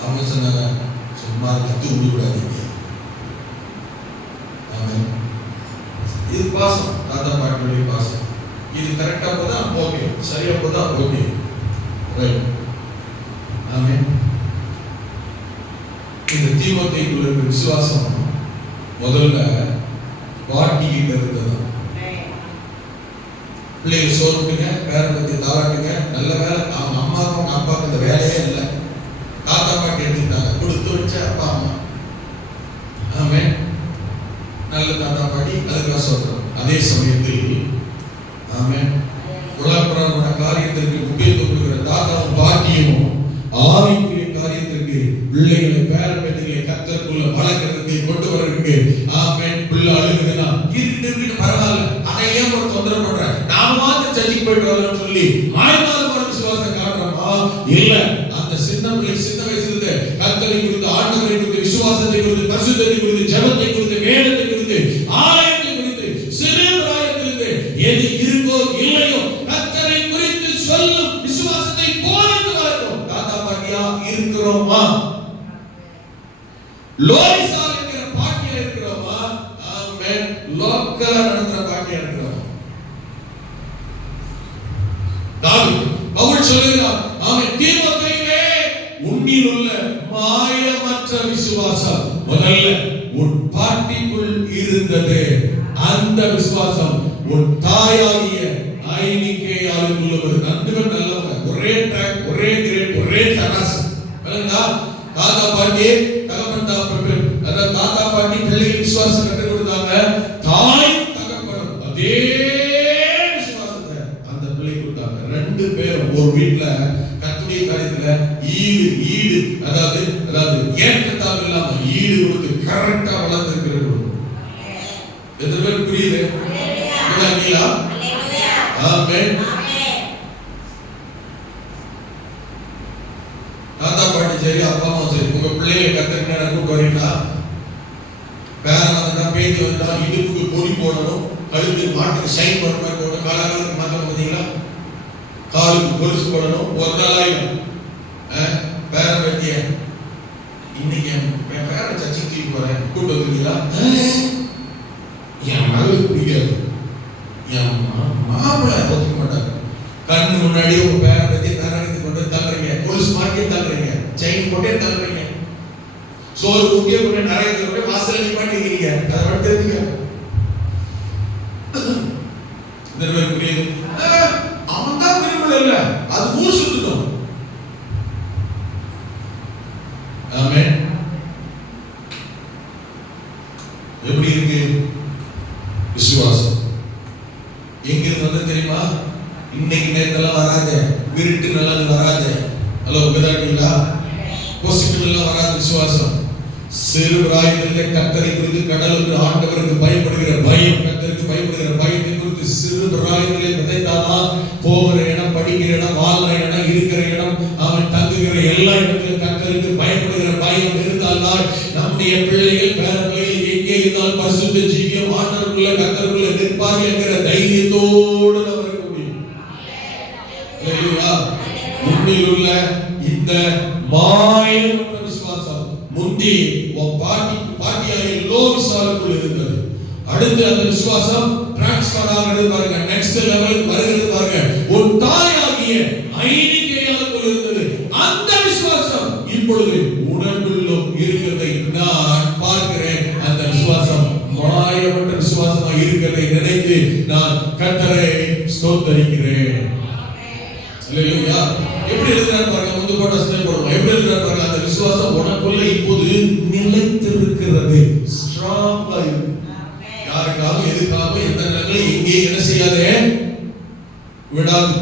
அவங்க சொன்னாங்க, சும்மா கத்து விடக்கூடாதீங்க. இது பாசம், தாத்தா பாட்டியுடைய பாசம். இது கரெக்டா போதா ஓகே, சரியா போதா ஓகே, ரைட். ஆமென். இந்த தீமோத்தேயுக்குள்ள விசுவாசம் முதல்ல பாட்டிகிட்ட இருந்தது. பிள்ளைகள் சோறுட்டுங்க, பேரை பத்தி தாளாட்டுங்க. நல்ல வேலை அவங்க அம்மாவுக்கும் அவங்க அப்பாவுக்கு இந்த வேலையே இல்லை. தாத்தா பாட்டி எடுத்துட்டாங்க, கொடுத்து வச்ச அப்பா அம்மா. ஆமென். நல்ல தாத்தா பாட்டி, அதுக்காக சொல்றோம். அதே சமயத்தில் ஆமென், உலகப்பிரகாரமான காரியத்திற்கு முக்கியத்துவம் கொடுக்கிற தாத்தாவும் பாட்டியும் ஆவிக்குரிய காரியத்திற்கு பிள்ளைகளை பேர பேத்திகளை கர்த்தருக்குள்ள வளர்க்கறதுக்கு கொண்டு வரதுக்கு. ஆமென். பிள்ளை அழுகுதுன்னா இருக்கு பரவாயில்ல, அதை ஏன் ஒரு தொந்தரவு பண்ற, நாம மாத்திரம் சர்ச்சுக்கு போயிட்டு வரலாம்னு சொல்லி மாயமான விசுவாசம் காட்டுறோமா? இல்ல, அந்த சின்ன பிள்ளை சின்ன வயசுல இருந்து கர்த்தரை குறித்து, ஆண்டவரை குறித்து, விசுவாசத்தை குறித்து, பரிசுத்தத்தை குறித்து, ஜெபத்தை குறித்து, வேதத்தை குறித்து, ஆலயத்தை குறித்து, சிறு பிராயத்திலிருந்து எது இருக்கோ இல்லையோ கர்த்தரை குறித்து சொல்லும் விசுவாசத்தை போதித்து வளர்க்கும். தாத்தா பாட்டியா இருக்கிறோமா? லோரிசா என்கிற பாட்டியா இருக்கிறோமா? ஆமென். லோக்கலா நடக்கிற பாட்டியா இருக்கிறோமா? பவுல் சொல்லுகிறார், ஆமென், தீமோத்தேயுவே, உன்னில் உள்ள மாயமற்ற விசுவாசம் முதல்ல உன் பாட்டிக்குள் இருந்தது. அந்த விசுவாசம் உன் தாயாகிய ஐனிக்கேயாளுக்கு உள்ளது. ரெண்டு பேரும் நல்லவங்க, ஒரே ட்ராக், ஒரே கிரேட், ஒரே தராசு. தாத்தா பாட்டி தகப்பன் அதாவது தாத்தா பாட்டி பிள்ளைக்கு விசுவாசம் கற்றுக் கொடுத்தாங்க. தாய் தகப்பனும் அதே விசுவாசத்தை அந்த பிள்ளைக்கு கொடுத்தாங்க. ரெண்டு பேரும் ஒரு வீட்டுல கர்த்தருடைய காரியத்துல ஈடு அதாவது ஏற்றத்தாழ்வு இல்லாம ஈடு கொடுத்து கரெக்டா வளர்த்திருக்கிறது. எத்தனை பேர் புரியுது? ஆமென். தாத்தா பாட்டி சரி, அப்பா அம்மா சரி, உங்க பிள்ளைகளை கர்த்தருக்கு நேரம் கூட்டு வரீங்களா? பேரன் வந்தா, பேத்தி வந்தா இடுப்புக்கு பொறி போடணும், கழுத்து மாட்டுக்கு ஷைன் பண்ண மாதிரி போடணும், காலாகாலத்துக்கு மாற்ற பார்த்தீங்களா? காலுக்கு கொலுசு போடணும். ஒரு நாள் ஆயிடும். பேரன் பேத்திய இன்னைக்கு என் பேரன் சர்ச்சுக்கு தூக்கி போறேன், கூட்டு வந்துருக்கீங்களா? என் மகளுக்கு பிடிக்காது, என் மாப்பிள்ளை ஒத்துக்க மாட்டாங்க. கண்ணு முன்னாடி உங்க பேரன் பத்தி நரணித்து கொண்டு தள்ளுறீங்க, கொலுசு மாட்டியே தள்ளுறீங்க, செயின் போட்டே தள்ளுறீங்க, சோறு ஊட்டியே கொண்டு நரகத்தை கொண்டு வாசல்ல நிப்பாட்டிக்கிறீங்க. அதை மட்டும் தெரிஞ்சுக்க. புரியுது? அவன் தான் திருமணம் இல்ல, அது ஊர் சுத்தணும். ஆமென். எப்படி இருக்கு விசுவாசம்? எங்கிருந்து வந்து தெரியுமா? இன்னைக்கு நேரத்தெல்லாம் வராத, விருட்டு நல்லா வராத, ஹலோ உங்கதாங்களா, பாசிட்டிவ் எல்லாம் வராத விசுவாசம். சிறு பிராயத்திலே கர்த்தரை குறித்து, கடலுக்கு ஆண்டவருக்கு பயப்படுகிற பயம், கர்த்தருக்கு பயப்படுகிற பயத்தை குறித்து சிறு பிராயத்திலே விதைத்தானா போகிற இடம், படிக்கிற இடம், வாழ்ற இடம், இருக்கிற இடம், அவன் தங்குகிற எல்லா இடத்திலும் கர்த்தருக்கு பயப்படுகிற பயம் இருந்தால்தான் நம்முடைய பிள்ளைகள் பேர பிள்ளைகள் எங்கே இருந்தால் பரிசுத்த ஜீவியம் ஆண்டவருக்குள்ள கர்த்தருக்குள்ள நிற்பார்கள் என்கிற தைரியத்தோடு நாம் இருக்க முடியும். உன்னில் உள்ள இந்த மாயமற்ற விசுவாசம் முந்தி பாட்டியாகிய லோவிசாலுக்குள் இருந்தது. அடுத்து அந்த விசுவாசம் டிரான்ஸ்பர் ஆகிறது பாருங்க, நெக்ஸ்ட் லெவலுக்கு வருகிறது பாருங்க. ஒரு தாயாகிய ஐனிகையாளுக்குள் இருந்தது. அந்த விசுவாசம் இப்பொழுது உனக்குள்ளும் இருக்கிறதை நான் பார்க்கிறேன். அந்த விசுவாசம் மாயமற்ற விசுவாசமா இருக்கிறதை நினைத்து நான் கர்த்தரை ஸ்தோத்திரிக்கிறேன். அல்லேலூயா. எப்படி இருக்கிறார் பாருங்க, முந்து போட்ட ஸ்டே போடுவோம். எப்படி இருக்கிறார் பாருங்க, அந்த விசுவாசம் உனக்குள்ள இப்போது நிலைத்திருக்கிறது, ஸ்ட்ராங்கா இருக்கு. யாருக்காக எதுக்காக எந்த நிலையில எங்கே என்ன செய்யாதே விடாது.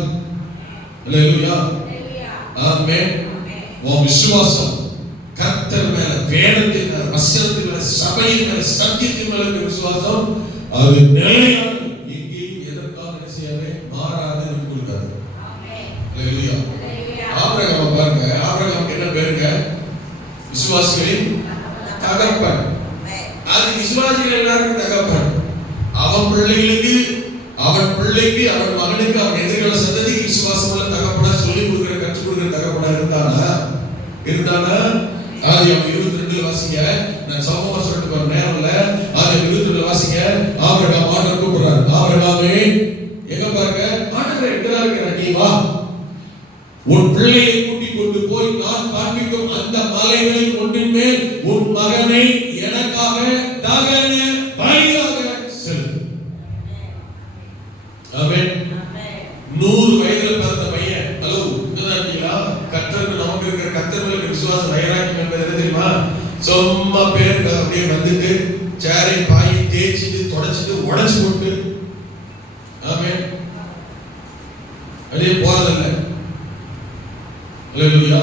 அல்லேலூயா. ஆமென். உன் விசுவாசம் கர்த்தர் மேல, வேதத்தின் மேல, வசனத்தின் மேல, சபையின் மேல, சத்தியத்தின் மேல இருக்கிற விசுவாசம் அது நிலையானது. எங்கேயும் எதற்காக என்ன செய்யாதே மாறாது இருக்காது. அல்லேலூயா. ஆபிரகாம் பாருங்க, ஆபிரகாமுக்கு என்ன பேருங்க? விசுவாசிகளின் தகப்பன். அது விசுவாசிகள் எல்லாருக்கும் தகப்பன். அவன் பிள்ளைக்கு, அவன் மகனுக்கு, அவன் எதிர்கால சந்ததிக்கு விசுவாசம் உள்ள தகப்பனா சொல்லி கொடுக்கிற, கற்றுக் கொடுக்கிற தகப்பனா இருந்தானா? ஆதியாகமம் 22 வாசிங்க. நான் சமமா சொல்லிட்டு போற நேரம் இல்ல. ஆதியாகமம் 22 வாசிங்க. ஆபிரகாம் ஆண்டவர் கூப்பிடுறார். ஆபிரகாமே எங்க பாருங்க, ஆண்டவரே எங்கடா இருக்கிற, நீ வா, உன் பிள்ளையை கூட்டிக் கொண்டு போய் நான் காண்பிக்கும் அந்த மலைகளின் ஒன்றின் மேல் உன் மகனை எனக்காக தகன பலியாக செலுத்து. ஆமென். 100 வயதுல பிறந்த பையன். ஹலோ, என்னடா கர்த்தருக்கு நமக்கு இருக்கிற கர்த்தருக்கு விசுவாச வைராக்கியம் என்பது என்ன தெரியுமா? சும்மா பேருக்கு அப்படியே வந்துட்டு சேரை பாயை தேய்ச்சிட்டு தொடச்சிட்டு உடைச்சு போட்டு ஆமென் அப்படியே போறதில்லை. அல்லேலூயா.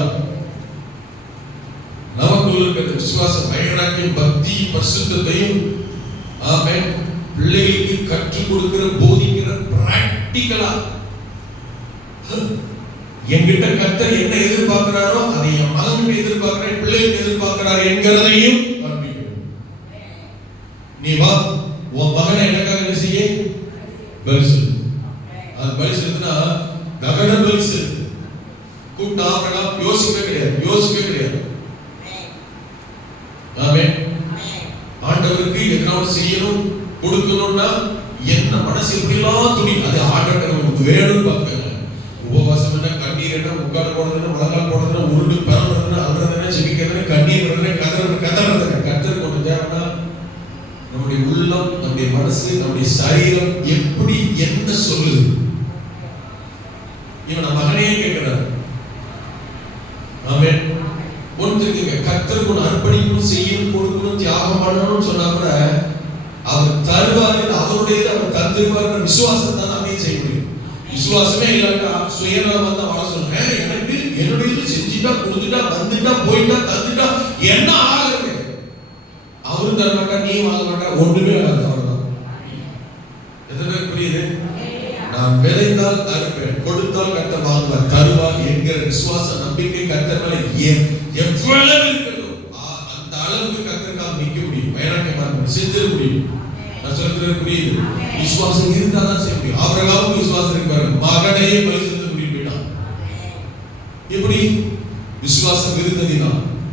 நமக்குள்ள இருக்கிற விசுவாச வைராக்கியம், பக்தி, பரிசுத்தத்தையும் ஆமென் பிள்ளைகளுக்கு கற்றுக் கொடுக்கிற, போதிக்கிற பிராக்டிகலா என்கிட்ட கர்த்தர் என்ன எதிர்பார்க்கிறாரோ அதை என் மகனுக்கு எதிர்பார்க்கிறேன், பிள்ளைகளுக்கு எதிர்பார்க்கிறார் என்கிறதையும் காண்பிக்கணும். நீ வா, உன் மகனை எனக்காக செய்ய பலி செலுத்து. அது பலி செலுத்தினா தகன பலி செலுத்து. கூப்பிட்டு ஆபிரகாம் யோசிக்கவே கிடையாது. ஆமென். ஆண்டவருக்கு எதனாவது செய்யணும், கொடுக்கணும்னா என்ன மனசு எப்படிலாம் துணி, அது ஆண்டவர் நமக்கு வேணும்னு பார்க்க. உபவாசம் என்ன, கண்ணீர் என்ன, உட்கார் போடுறதுன்னா, முழங்கால் போடுறதுன்னா, உருண்டு பரவுறதுன்னா, அழுறதுன்னா, ஜெபிக்கிறதுன்னா, கண்ணீர் விடுறதுன்னா, கதறதுன்னா, கர்த்தருக்கு ஒன்று தேவைன்னா நம்முடைய உள்ளம், நம்முடைய மனசு, நம்முடைய சரீரம் எப்படி என்ன சொல்லுது. இவன் மகனையே கேட்கிறார். ஆமென். ஒன்றுங்க, கர்த்தருக்கு ஒன்று அர்ப்பணிக்கணும், செய்யணும், கொடுக்கணும், தியாகம் பண்ணணும்னு சொன்னா கூட அவர் தருவார், அவருடையது அவர் தந்துருவார். விசுவாசம் தான் நாமே செய்ய முடியும். விசுவாசமே இல்லாட்டா சுயநலம் வந்து வாழ சொல்லுங்க. எனக்கு என்னுடையது செஞ்சுட்டா, கொடுத்துட்டா, வந்துட்டா, போயிட்டா, தந்துட்டா என்ன ஆகுது? அவரும் தர மாட்டா, நீ வாங்க மாட்டா, ஒன்றுமே ஆகாது. அவ்வளவுதான். எத்தனை புரியுது? நான் விதைத்தால் அறுப்பேன், கொடுத்தால் கர்த்தர் வாங்குவார், தருவார் என்கிற விசுவாச நம்பிக்கை கர்த்தர் மேல எவ்வளவு இருக்கிறதோ அந்த அளவுக்கு கர்த்தருக்காக நிற்க முடியும், வைராக்கியமா செஞ்சிட முடியும். நான் சொல்றது புரியுது? விசுவாசம் இருந்தாதான் செய்ய முடியும். ஆபிரகாமுக்கு விசுவாசம் இருக்கு பாருங்க, மகனையே பலி செலுத்த முடியும் போயிட்டான். எப்படி? விசுவாசம் இருந்ததுன்னா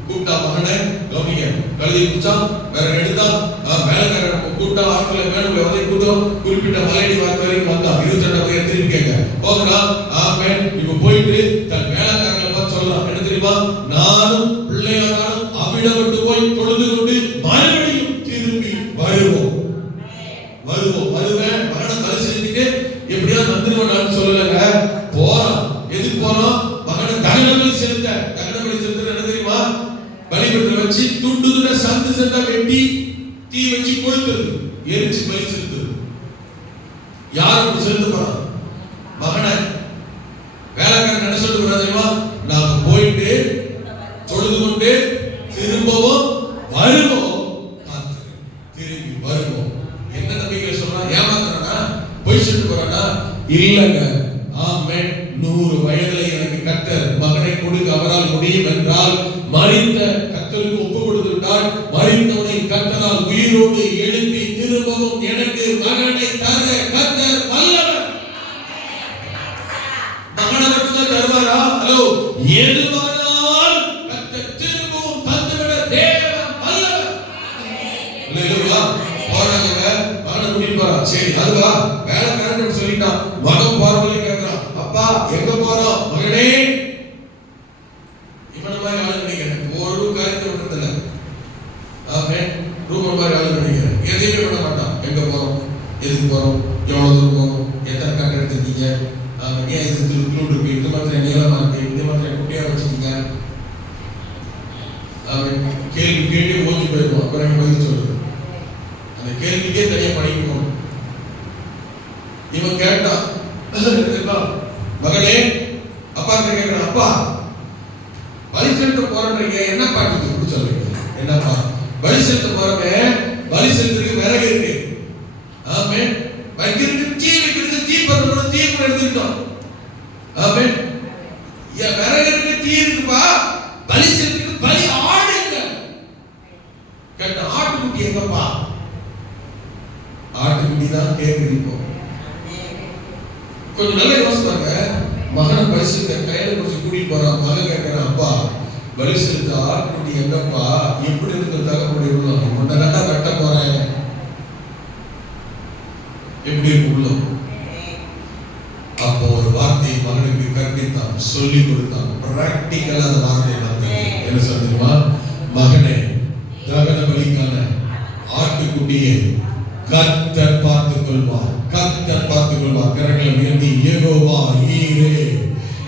கூப்பிட்டா மகனை கவனிக்க, கழுதை குடிச்சா, வேற எடுத்தா, வேலைக்காரன் கூப்பிட்டா, ஆட்களை வேணும் எவரை கூட்டம், குறிப்பிட்ட மலையடி வார்த்தை வரைக்கும் வந்தா, 22 திரும்பி கேட்க போகிறா. ஆமென். இப்ப போயிட்டு தன் வேலைக்காரங்களை பார்த்து சொல்லலாம், என்ன தெரியுமா? நானும் பிள்ளையானாலும் அவிடம் விட்டு போய் தொழுது கொண்டு மறுபடியும் திரும்பி வருவேன், மரண பரிசீலிட்டு எப்படியா வந்துருவேன் சொல்லலங்க. போறான். எதுக்கு போறோம்? மகனை தகன பலி செலுத்த. தகன பலி செலுத்த என்ன தெரியுமா? பலிபீடத்துல வச்சு துண்டு சந்து சந்தா வெட்டி தீ வச்சு கொளுத்துறது, எரிச்சு பலி செலுத்துறது. யாருக்கு செலுத்த போறான்? மகனை. வேலைக்காரன் என்ன சொல்லிட்டு போறா தெரியுமா? நாங்க போயிட்டு தொழுது கொண்டு திரும்பவும் வருவோம், திரும்பி வருவோம். என்ன நம்பிக்கை சொல்றா? ஏமாத்துறானா? பொய் சொல்லிட்டு போறானா? இல்லங்க. ஆமென். 100 வயதுல எனக்கு கர்த்தர் மகனை கொடுக்க அவரால் முடியும் என்றால், மரித்த கர்த்தருக்கு ஒப்பு கொடுத்திருந்தால், மரித்தவனை கர்த்தரால் உயிரோடு எழுப்பி திரும்பவும் எனக்கு மகனை தர கர்த்தர் வல்லவர். மகனை மட்டும்தான் தருவாரா? ஹலோ, எதுவானாலும் அதுவா வேலைக்காரன் சொல்லிட்டான். மகன் போறவங்களே கேட்கிறான், அப்பா எங்க போறோம் மகனே? இவன மாதிரி ஆளு நினைக்கிறேன், ஒரு காரியத்தை விடுறதில்ல. ஆமென். ரூப மாதிரி ஆளு நினைக்கிறேன், எதையுமே விட மாட்டான். எங்க போறோம், எதுக்கு போறோம், எவ்வளவு தூரம் போறோம், எத்தனை காட்டு எடுத்துருக்கீங்க, ஏன் இது திருட்டு இருக்கு, இந்த மாதிரி நீளமா இருக்கு, இந்த மாதிரி குட்டியா வச்சுக்கீங்க. கேள்வி கேட்டு ஓஞ்சி போயிருவோம். அப்புறம் பதில் சொல்றது அந்த கேள்விக்கே தனியா படிக்கணும். இவன் கேட்டான், மகனே அப்பா கிட்ட கேட்கிறான், அப்பா பலி செலுத்த போறீங்க, என்னப்பா நீங்க இப்படி சொல்றீங்க? என்னப்பா பலி செலுத்த போறமே, பலி செலுத்துறதுக்கு விறகு இருக்கு, ஆமென், வைக்கிறதுக்கு தீ வைக்கிறதுக்கு தீ பண்றது, தீ கூட எடுத்துக்கிட்டோம், ஆமென், விறகு இருக்கு, தீ இருக்குப்பா, பலி செலுத்துறதுக்கு பலி ஆடு எங்க? கேட்ட ஆட்டுக்குட்டி எங்கப்பா? ஆட்டுக்குட்டி தான் கேக்குறீங்க. கொஞ்சம் நல்லா யோசிப்பாங்க. மகனை பலி செலுத்த கையில பிடிச்சி கூட்டிட்டு போறான். மகன் கேட்கிறான், அப்பா பலி செலுத்த ஆட்டுக்குட்டி எங்கப்பா? எப்படி இருக்கு தகப்படி உள்ளோம்? உன்னை கட்டா கட்ட போறேன், எப்படி இருக்கு உள்ளோம்? அப்போ ஒரு வார்த்தை மகனுக்கு கற்பித்தான், சொல்லி கொடுத்தான். பிராக்டிக்கலா அந்த வார்த்தை என்ன சொல்லுமா? மகனே, தகன பலிக்கான ஆட்டுக்குட்டியை கர்த்தர் பார்த்துக் கொள்வார், கர்த்தர் பார்த்துக் கொள்வார். கரங்களை உயர்த்தி யெகோவா ஈரே,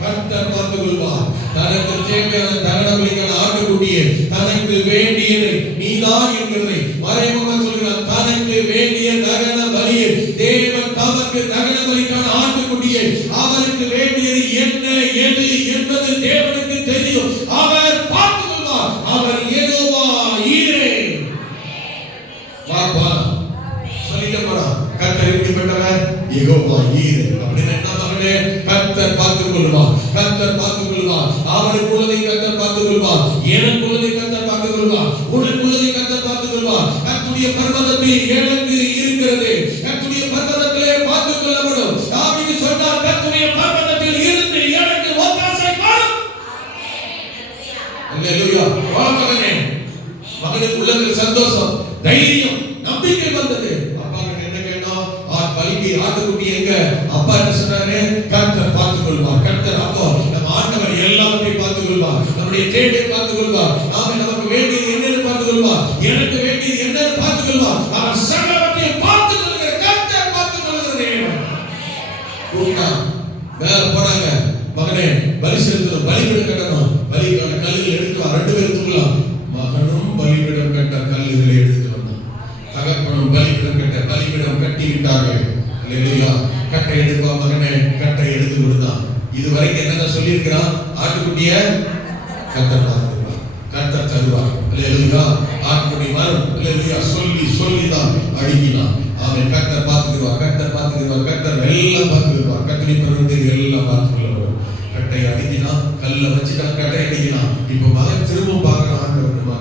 கர்த்தர் பார்த்துக் கொள்வார். தனக்கு தேவையான தகன பலிக்கான ஆட்டுக்குட்டியை, தனக்கு வேண்டியதை நீதான் என்கிறதை மறைமுகமாக சொல்கிறார். தனக்கு வேண்டிய தகன பலியை, தேவன் தமக்கு தகன பலிக்கான ஆட்டுக்குட்டியை, அவருக்கு வேண்டியது என்ன எது என்பது தேவனுக்கு தெரியும். அவர் பார்த்துக் கொள்வார். அவர் யெகோவா ஈரே. பாப்பா சொல்லிட்டப்பா, கர்த்தர் எப்படிப்பட்டவர்? யெகோவா ஈரே. அப்படின்னா என்ன மகனே? கர்த்தர் பார்த்துக் கொள்வார், கர்த்தர் பார்த்துக் கொள்வார். அவருக்கு உள்ளதை கர்த்தர் பார்த்துக் கொள்வார், எனக்கு உள்ளதை கர்த்தர் பார்த்துக் கொள்வார், உனக்கு உள்ளதை கர்த்தர் பார்த்துக் கொள்வார். கர்த்தருடைய பர்வதத்தில் எனக்கு இருக்கிறது, கர்த்தருடைய பர்வதத்திலே பார்த்துக் கொள்ளப்படும். தாவீது சொன்னார், கர்த்தருடைய பர்வதத்தில் இருந்து எனக்கு ஒத்தாசை வரும். அல்லேலூயா. வா மகனே. மகனுக்கு உள்ளத்தில் சந்தோஷம், தைரியம், நம்பிக்கை வந்தது. அப்பா கிட்ட என்ன கேட்டோம்? பலிக்கு ஆட்டுக்குட்டி எங்க? அப்பா என்ன சொன்னாரு? கர்த்தர் பார்த்துக் கொள்வார், கர்த்தர். அப்போ நம்ம ஆண்டவர் எல்லாவற்றையும் பார்த்துக் கொள்வார், நம்முடைய தேவையை பார்த்துக் கொள்வார். நாம நமக்கு வேண்டியது என்னன்னு பார்த்துக் கொள்வார், எனக்கு வேண்டியது என்னன்னு பார்த்துக் கொள்வார். அவர் சகலவற்றையும் பார்த்துக் கொள்கிற கர்த்தர், பார்த்துக் கொள்கிற கூட்டா வேலை போனாங்க. மகனே பலி செலுத்தணும், பலிபீடம் கட்டணும், பலிக்கான கல்லுகள் எடுத்து வா. 2 பேரும் தூங்கலாம். மகனும் பலிபீடம் கட்ட கல்லுகளை எடுத்துட்டு வந்தான். தகப்பனும் பலிபீடம் கட்ட பலிபீடம் கட்டி விட்டார்கள். அல்லேலூயா. கட்டை எடுப்பா மகனே, கட்டை எடுத்து கொடுத்தான். இதுவரைக்கும் என்னங்க சொல்லி இருக்கிறான்? ஆட்டுக்குட்டிய கர்த்தர் பார்த்துப்பார், கர்த்தர் தருவார். அல்லேலூயா. ஆட்டுக்குட்டி வரும். அல்லேலூயா. சொல்லி சொல்லிதான் அடுக்கினான். அவன் கர்த்தர் பார்த்துக்குவார், கர்த்தர் பார்த்துக்குவார், கர்த்தர் எல்லாம் பார்த்துக்குவார். கர்த்தரை பருவத்தில் எல்லாம் பார்த்துக்கொள்ளும். கட்டை அடிக்கினான், கல்ல வச்சுட்டான், கட்டை அடிக்கினான். இப்ப மகன் திரும்ப பார்க்கறான்.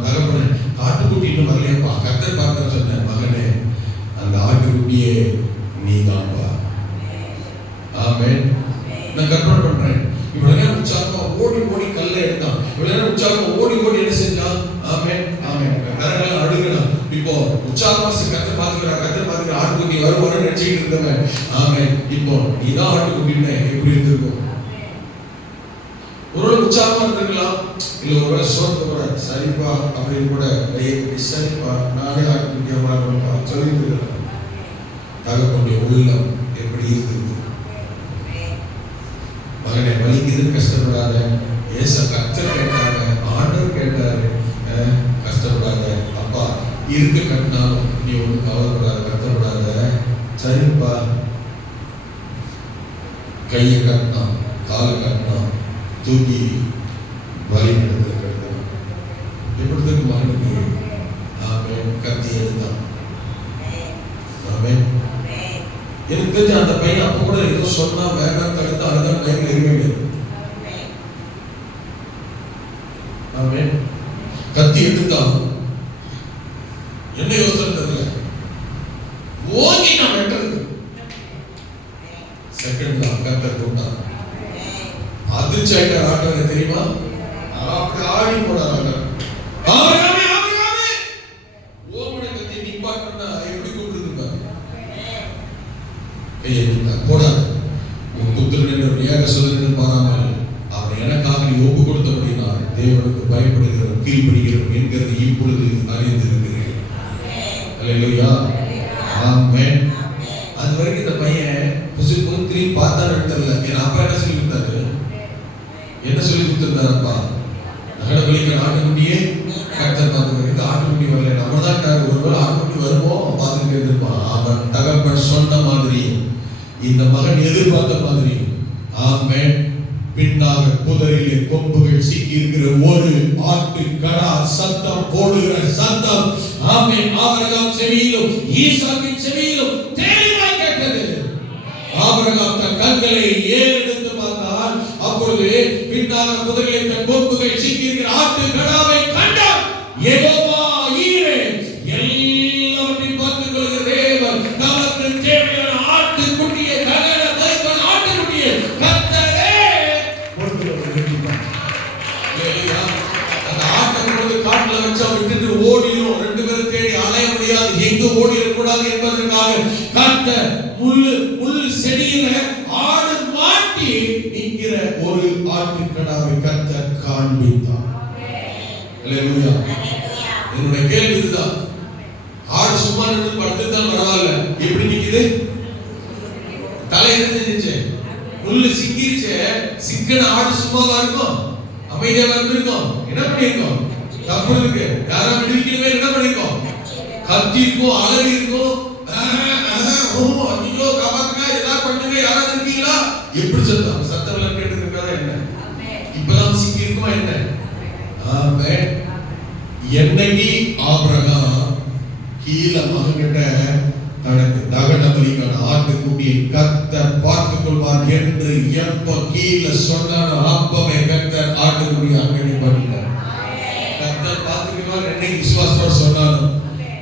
தகப்பனே, ஆட்டுக்குட்டி இன்னும் வரலையப்பா, கர்த்தர் பார்க்க சொன்னேன். மகனே, அந்த ஆட்டுக்குட்டியே நீதான்பா. ஆமென். நான் கற்பனை பண்றேன். இவ்வளவு நேரம் உற்சாகமா ஓடி ஓடி கல்ல எடுத்தான். இவ்வளவு நேரம் உற்சாகமா ஓடி ஓடி என்ன செஞ்சான்? ஆமென், ஆமென். கரங்களை அடுக்கணும். இப்போ உற்சாகமா கர்த்தர் பார்த்துக்கிறார், கர்த்தர் பார்த்துக்கிற ஆட்டுக்குட்டி வருவான்னு நினைச்சிட்டு இருந்தவன். ஆமென். இப்போ நீதான் ஆட்டுக்குட்டின்னு எப்படி இருந்திருக்கும்? ஒரு உற்சாகமா இருந்திருக்கலாம், இல்ல ஒருவேளை சோர்ந்து கூட சரிப்பா அப்படின்னு கூட சரிப்பா நானே ஆட்டுக்குட்டியா வளர்ப்பா சொல்லிட்டு இருக்கலாம். தகப்பனுடைய உள்ளம் எப்படி இருந்தது? மகனே, வலிக்குது, கஷ்டப்படாத. ஏச கர்த்தர் கேட்டாங்க, ஆண்டவர் கேட்டாரு, கஷ்டப்படாத. அப்பா இருக்கு கட்டினாலும் நீ ஒண்ணு கவலைப்படாத, கஷ்டப்படாத. சரிப்பா. கையை கட்டினான், காலை கட்டினான், தூக்கி பலிபீடத்துல கட்டினான். எப்படிதான் மகனுக்கு ஆமென் கத்தி எடுத்தான். ஆமென். எனக்கு தெரிஞ்ச அந்த பையன் அப்ப கூட ஏதோ சொன்னா வேண்டாம் தடுத்து அழுதான் டைம்ல இருக்க முடியாது. ஆமென். கத்தி எடுத்தான். என்ன யோசனை தெரியல, ஓங்கி நான் வெட்டுறது. செகண்ட் தான் கர்த்தர் கூட்டான். அதிர்ச்சி ஆயிட்டார் ஆண்டவர் தெரியுமா? அப்படி ஆடி போனார் ஆண்டவர். ஆபிரகாமே, ஆபிரகாமே, ஓமனை கத்தி நிப்பாட்டனா எப்படி கூப்பிடுது பாரு. அவருக்கு பயப்படுகிறோம், கீழ்ப்படுகிறோம் என்கிறது இப்பொழுது அறிந்திருக்கிறேன். அல்லேலூயா, ஆமென். அது வரைக்கும் இந்த பையன் திரும்பி பார்த்தான்னு தெரியல. என் அப்பா என்ன சொல்லி கொடுத்தாரு? என்ன சொல்லி கொடுத்திருந்தாரு அப்பா? நகடபலிக்கிற ஆட்டுக்குட்டியே கர்த்தர் பார்த்துக்கிறார். இந்த ஆட்டுக்குட்டி வரல, நம்ம தான் ஒருவேளை ஆட்டுக்குட்டி வருவோம் பார்த்துட்டு இருந்திருப்பான். அவன் தகப்பன் சொன்ன மாதிரி, இந்த மகன் எதிர்பார்த்த மாதிரி, ஆமென், பின்னாக புதரிலே கொம்புகள் சிக்கி இருக்கிற ஒரு ஆட்டு கடா சத்தம் போடுகிற சத்தம், ஆமென், ஆபிரகாம் செவியிலும் ஈசாக்கின் செவியிலும் தெளிவாய் கேட்டது. ஆபிரகாம் தன் கண்களை ஏறெடுத்து பார்த்தான். அப்பொழுது பின்னாக புதரிலே தன் கொம்புகள் சிக்கி இருக்கிற ஆட்டு கடாவை கண்டான். யெகோவா ஈரே, எல்லாவற்றையும் பார்த்துக் கொள்கிற தேவன், நமக்கு தேவையான ஆட்டுக்குட்டியை, ககன பரிசுத்த ஆட்டுக்குட்டியை கர்த்தரே கொண்டு வந்திருக்கிறார். அல்லேலூயா. அந்த ஆட்டை கொண்டு காட்டுல வச்சு விட்டுட்டு ஓடிரும். ரெண்டு பேரும் தேடி அலைய முடியாது, எங்க ஓடிடக்கூடாது என்பதற்காக கர்த்தர் முள் செடியில ஆடு மாட்டி நிற்கிற ஒரு ஆட்டுக்கடாவை கர்த்தர் காண்பித்தார். அல்லேலூயா. என்னுடைய கேள்வி இதுதான். ஆடு சும்மா நின்று படுத்துதான் பரவாயில்ல, எப்படி நிக்குது? தலை என்ன செஞ்சிச்சு? முள்ளு சிக்கிருச்சு. சிக்கன ஆடு சும்மாவா இருக்கும்? அமைதியா இருந்திருக்கும். என்ன பண்ணிருக்கோம்? தப்பு இருக்கு. யாரா விடுவிக்கணுமே என்ன பண்ணிருக்கோம்? கத்தி இருக்கும், அலறி இருக்கும். ஐயோ காப்பாத்துங்க, ஏதாவது பண்ணுங்க, யாராவது இருக்கீங்களா? எப்படி சத்தம்? சத்தம் எல்லாம் கேட்டு இருக்காதா என்ன? இப்பதான் சிக்கி இருக்குமா என்ன? ஆமென். என்னைக்கு ஆபிரகாம் கீழ மகன்கிட்ட தனக்கு தகன பலிக்கான ஆட்டுக்குட்டியை கர்த்தர் பார்த்துக் கொள்வார் என்று எப்ப கீழ சொன்னானோ அப்பவே கர்த்தர் ஆட்டுக்குட்டியை அங்கனே பண்ணிட்டார். கர்த்தர் பார்த்துக்கிறார் என்னைக்கு விசுவாசத்தோட சொன்னானோ,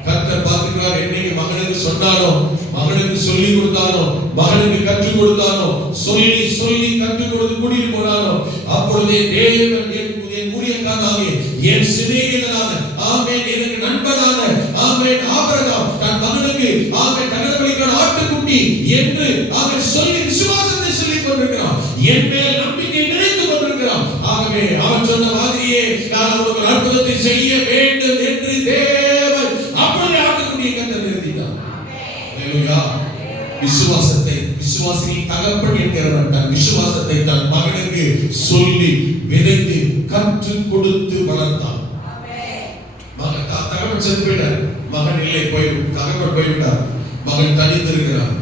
கர்த்தர் பார்த்துக்கிறார் என்னைக்கு மகனுக்கு சொன்னானோ, மகனுக்கு சொல்லி கொடுத்தானோ, மகனுக்கு கற்றுக் கொடுத்தானோ, சொல்லி சொல்லி கற்றுக் கொடுத்து கூட்டிட்டு போனானோ, அப்பொழுதே தேவன் என் ஊழியக்காரனாக, என் சிநேகிதனான, ஆமென், எனக்கு நண்பனான, ஆமென், ஆபிரகாம் தன் மகனுக்கு, ஆமென், தகன பலிக்கான ஆட்டுக்குட்டி என்று அவன் சொல்லி விசுவாசத்தை சொல்லிக் கொண்டிருக்கிறான். என் மேல் நம்பிக்கை நினைத்துக் கொண்டிருக்கிறான். ஆகவே அவன் சொன்ன மாதிரியே நான் அவனுக்கு ஒரு அற்புதத்தை செய்ய வேண்டும் என்று தேவன் அப்படியே ஆட்டுக்குட்டியை கர்த்தர் நிறுத்தினார். அல்லேலூயா. விசுவாசத்தை, விசுவாசியின் தகப்பன் என்கிறவன் தன் விசுவாசத்தை தன் மகனுக்கு சொல்லி விதைத்து கற்றுக் கொடுத்து வளர்த்தான். மகன் தகவல் சென்று போயிட்டார். மகன் இல்லை, தகவல் போய்விட்டார். மகன் தனித்திருக்கிறார்.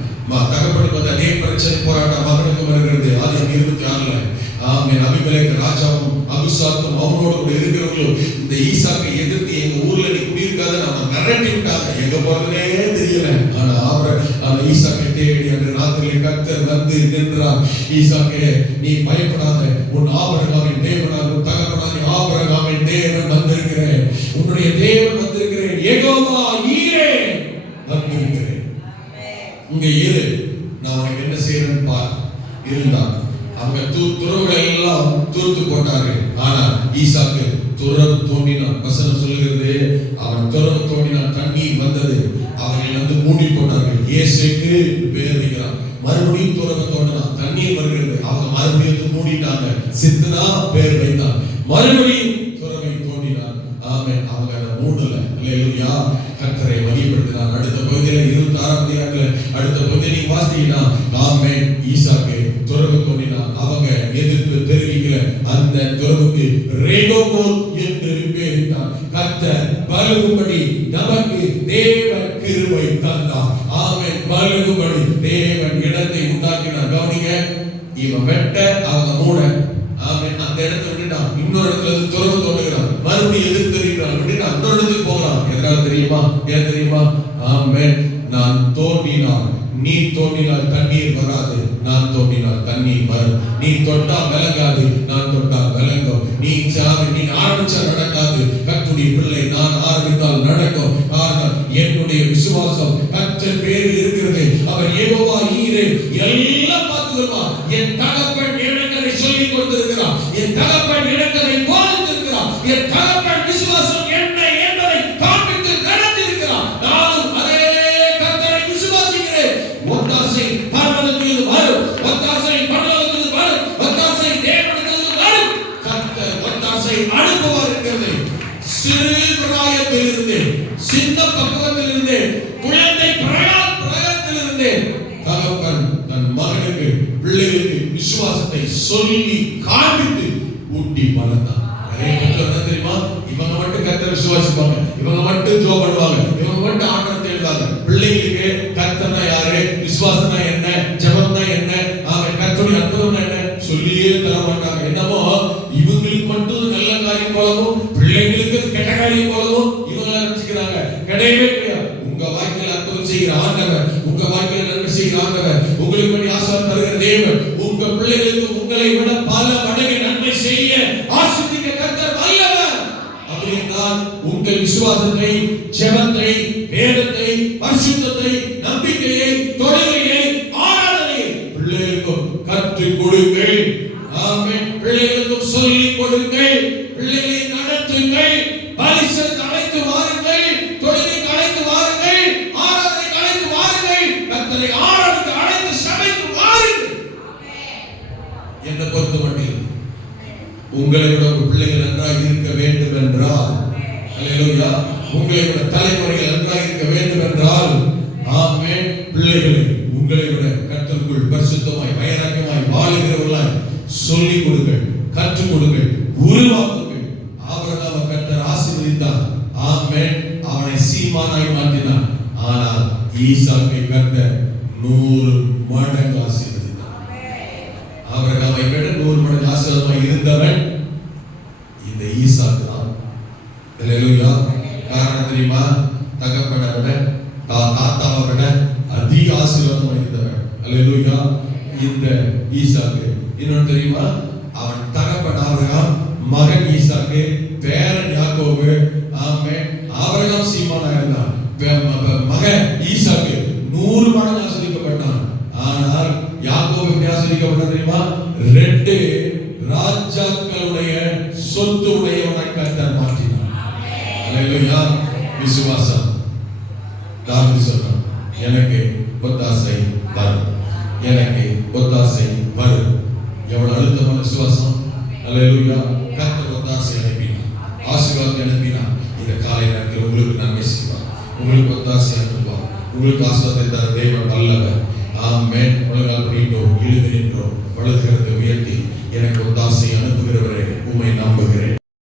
தகப்பனுக்கு வந்து அநேக பிரச்சனை போராட்டம் மகனுக்கு வருகிறது. அது 26 ஆமென். அபிமெலேக்கு ராஜாவும் அபிசாத்தும் அவனோடு கூட இருக்கிறவங்களும் இந்த ஈசாக்கை எதிர்த்து எங்க ஊர்ல நீ குடியிருக்காத நம்ம மிரட்டி விட்டாங்க. எங்க போறதுனே தெரியல. ஆனா ஈசாக்கை தேடி அந்த ராத்திரியில கர்த்தர் வந்து நின்றார். ஈசாக்கே, நீ பயப்படாத, உன் ஆபிரகாமின் தேவனாக, உன் தகப்பனாகிய ஆபிரகாமின் தேவன் வந்திருக்கிறேன், உன்னுடைய தேவன் வந்திருக்கிறேன், யெகோவா ஈரே வந்திருக்கிறேன், இங்க இரு, நான் உனக்கு என்ன செய்யறேன்னு பார். இருந்தான். அவங்க துறவுகளை எல்லாம் தூர்த்து போட்டார்கள். ஆனா ஈசாக்கு துறவு தோண்டினான். வசனம் சொல்லுகிறது, அவன் துறவு தோண்டினான், தண்ணீர் வந்தது, அவர்கள் வந்து மூடி போட்டார்கள். ஏசேக்கு பேர் வைக்கிறான். மறுபடியும் துறவு தோண்டினான், தண்ணீர் வருகிறது, அவங்க மறுபடியும் மூடிட்டாங்க. சித்தனா பேர் வைத்தான். மறுபடியும் துறவை தோண்டினான். ஆமென். அவங்க அதை மூடல. அல்லேலூயா. கர்த்தரை மகிமைப்படுத்தினார். அடுத்த பகுதியில 26 அதிகாரத்துல அடுத்த பகுதியை நீங்க வாசித்தீங்கன்னா, ஆமென், ஈசாக்கு துறவு தோண்டினான். அவங்க எதிர்ப்பு தெரிவிக்கல. அந்த துறவுக்கு ரேகோபோத் என்று பெயரிட்டார். கர்த்தர் பலகும்படி நமக்கு தேவன் கிருபை தந்தார். ஆமென். பலகும்படி தேவன் இடத்தை உண்டாக்கினார். கவனிங்க, இவன் வெட்ட, அவங்க மூட. ஆமென். அந்த இடத்தை விட்டுட்டான். இன்னொரு இடத்துல இருந்து துறவு தோண்டுகிறான். மறுபடியும் எதிர்த்து தெரிவிக்கிறான். விட்டுட்டு அந்த இடத்துக்கு போகிறான். எதனால தெரியுமா? ஏன் தெரியுமா? ஆமென். நான் தோண்டினான், நீ தோண்டினால் தண்ணீர் வராது, நான் தோண்டினால் தண்ணீர் வரும். நீ தொட்டா விளங்காது, நான் தொட்டா விளங்கும். நீ ஆரம்பிச்சா நடக்காது, கர்த்தருடைய பிள்ளை நான் ஆரம்பித்தால் நடக்கும். காரணம், என்னுடைய விசுவாசம் கர்த்தர் பேரில் இருக்கிறது. அவர் யெகோவா ஈரே, எல்லாம் பார்த்துக்கொள்வார். என் தகப்பன் எனக்கு அதை சொல்லிக் கொடுத்திருக்கிறார். என் தகப்பன் எனக்கு அதை போதித்திருக்கிறார். என் தகப்பன் விசுவாசம் என்ன என்பதை காண்பித்து நடத்தியிருக்கிறார். நானும் அதே கர்த்தரை விசுவாசிக்கிறேன். ஒத்தாசை பரலோகத்தில் வரும், ஒத்தாசை பரலோகத்தில் வரும், ஒத்தாசை தேவனிடத்தில் வரும். கர்த்தர் ஒத்தாசை அனுப்புவார் சிறு பிராயத்திலிருந்து, சின்ன பக்குவத்திலிருந்து, குழந்தை பிராயத்திலிருந்து தகப்பன் தன் மகனுக்கு, பிள்ளைகளுக்கு விசுவாசத்தை சொல்லி காண்பித்து ஊட்டி வளர்த்தான். நிறைய பெற்றோர் என்ன தெரியுமா, இவங்க மட்டும் கர்த்தரை விசுவாசிப்பாங்க, இவங்க மட்டும் ஜெபம் பண்ணுவாங்க, இவங்க மட்டும் ஆண்டவரை எழுதாங்க. பிள்ளைகளுக்கு கர்த்தர்னா யாரு, விசுவாசம்னா என்ன, ஜெபம்னா என்ன, அவன் கர்த்தருடைய அற்புதம்னா என்ன சொல்லியே தர மாட்டாங்க. என்னமோ இவங்களுக்கு மட்டும் நல்ல காரியம் போலவும் பிள்ளைங்களுக்கு கெட்ட காரியம் போலவும் இவங்க நினைச்சுக்கிறாங்க. கிடையவே கிடையாது. உங்க வாழ்க்கையில் அற்புதம் செய்கிற ஆண்டவர், உங்க வாழ்க்கையில் நன்மை செய்கிற ஆண்டவர், உங்களுக்கு வேண்டிய ஆசீர்வாதம் தருகிற தேவன், உங்க பிள்ளைகளுக்கு உங்களை விட பல மடங்கு நன்மை செய்ய ஆசீர்வதிக்க கர்த்தர் வல்லவர். அப்படி என்றால் உங்கள் விசுவாசத்தை, ஜெபத்தை, வேதத்தை, பரிசுத்தத்தை, நம்பிக்கையை, தொழுகையை, ஆராதனையை பிள்ளைகளுக்கும் கற்றுக் கொடுங்கள். ஆமென். பிள்ளைகளுக்கும் சொல்லிக் கொடுங்கள். பிள்ளைகளை நடத்துங்கள். பரிசுத்த அழைத்து வாருங்கள். தொழுகைக்கு அழைத்து வாருங்கள். ஆராதனைக்கு அழைத்து வாருங்கள். கர்த்தரை ஆராதிக்க அழைத்து சபைக்கு வாருங்கள். என்ன பொறுத்தமட்டில் உங்களை விட உங்கள் பிள்ளைகள் நன்றாக இருக்க வேண்டும் என்றால், அல்லேலூயா, உங்களை விட தலைமுறைகள் நன்றாக இருக்க வேண்டும் என்றால், ஆமென், பிள்ளைகளை உங்களை விட கர்த்தருக்குள் பரிசுத்தமாய் வைராக்கியமாய் வாழுகிறவர்களாய் சொல்லிக் கொடுங்கள், கற்றுக் கொடுங்கள், உருவாக்குங்கள். ஆபிரகாமை கர்த்தர் ஆசீர்வதித்தார். ஆமென். அவனை சீமானாய் மாற்றினார். ஆனால் ஈசாக்கை கர்த்தர் 100 மடங்கு ஆசீர்வதித்தார். ஆபிரகாமை விட 100 மடங்கு ஆசீர்வாதமாய் இருந்தவன் இந்த ஈசாக்கு தான். அல்லேலூயா. காரணம் தெரியுமா, தகப்பனை விட தாத்தாவை விட அதிக ஆசீர்வாதமாய் இருந்தவன். அல்லேலூயா. இந்த ஈசாக்கு இன்னொன்று தெரியுமா, அவன் தகப்பன் ஆபிரகாம், மகன் ஈசாக்கு, பேரன் யாக்கோபு. ஆமென். ஆபிரகாம் சீமானா இருந்தான், மகன் ஈசாக்கு 100 மடங்கு ஆசீர்வதிக்கப்பட்டான். ஆனால் யாக்கோபு எப்படி ஆசீர்வதிக்கப்பட்டான் தெரியுமா, 2 ராஜாக்களுடைய சொத்து உடையவனாய் கர்த்தர் மாற்றினார். அல்லேலூயா. விசுவாசம். தாவீது சொன்னான், எனக்கு ஒத்தாசை வரும், எனக்கு ஒத்தாசை வரும். எவ்வளவு அழுத்தமான விசுவாசம். அல்லேலூயா. கர்த்தர் ஒத்தாசை அனுப்பினார், ஆசீர்வாதத்தை அனுப்பினார். இந்த காலை நேரத்தில் உங்களுக்கு நன்மை செய்வார், உங்களுக்கு ஒத்தாசை அனுப்புவார், உங்களுக்கு ஆசீர்வாதத்தை தர தேவன் வல்லவர். ஆமென். உலகால் படித்தோம், எழுதி நின்றோம், வலது கரத்தை உயர்த்தி எனக்கு ஒத்தாசை அனுப்புகிறவர்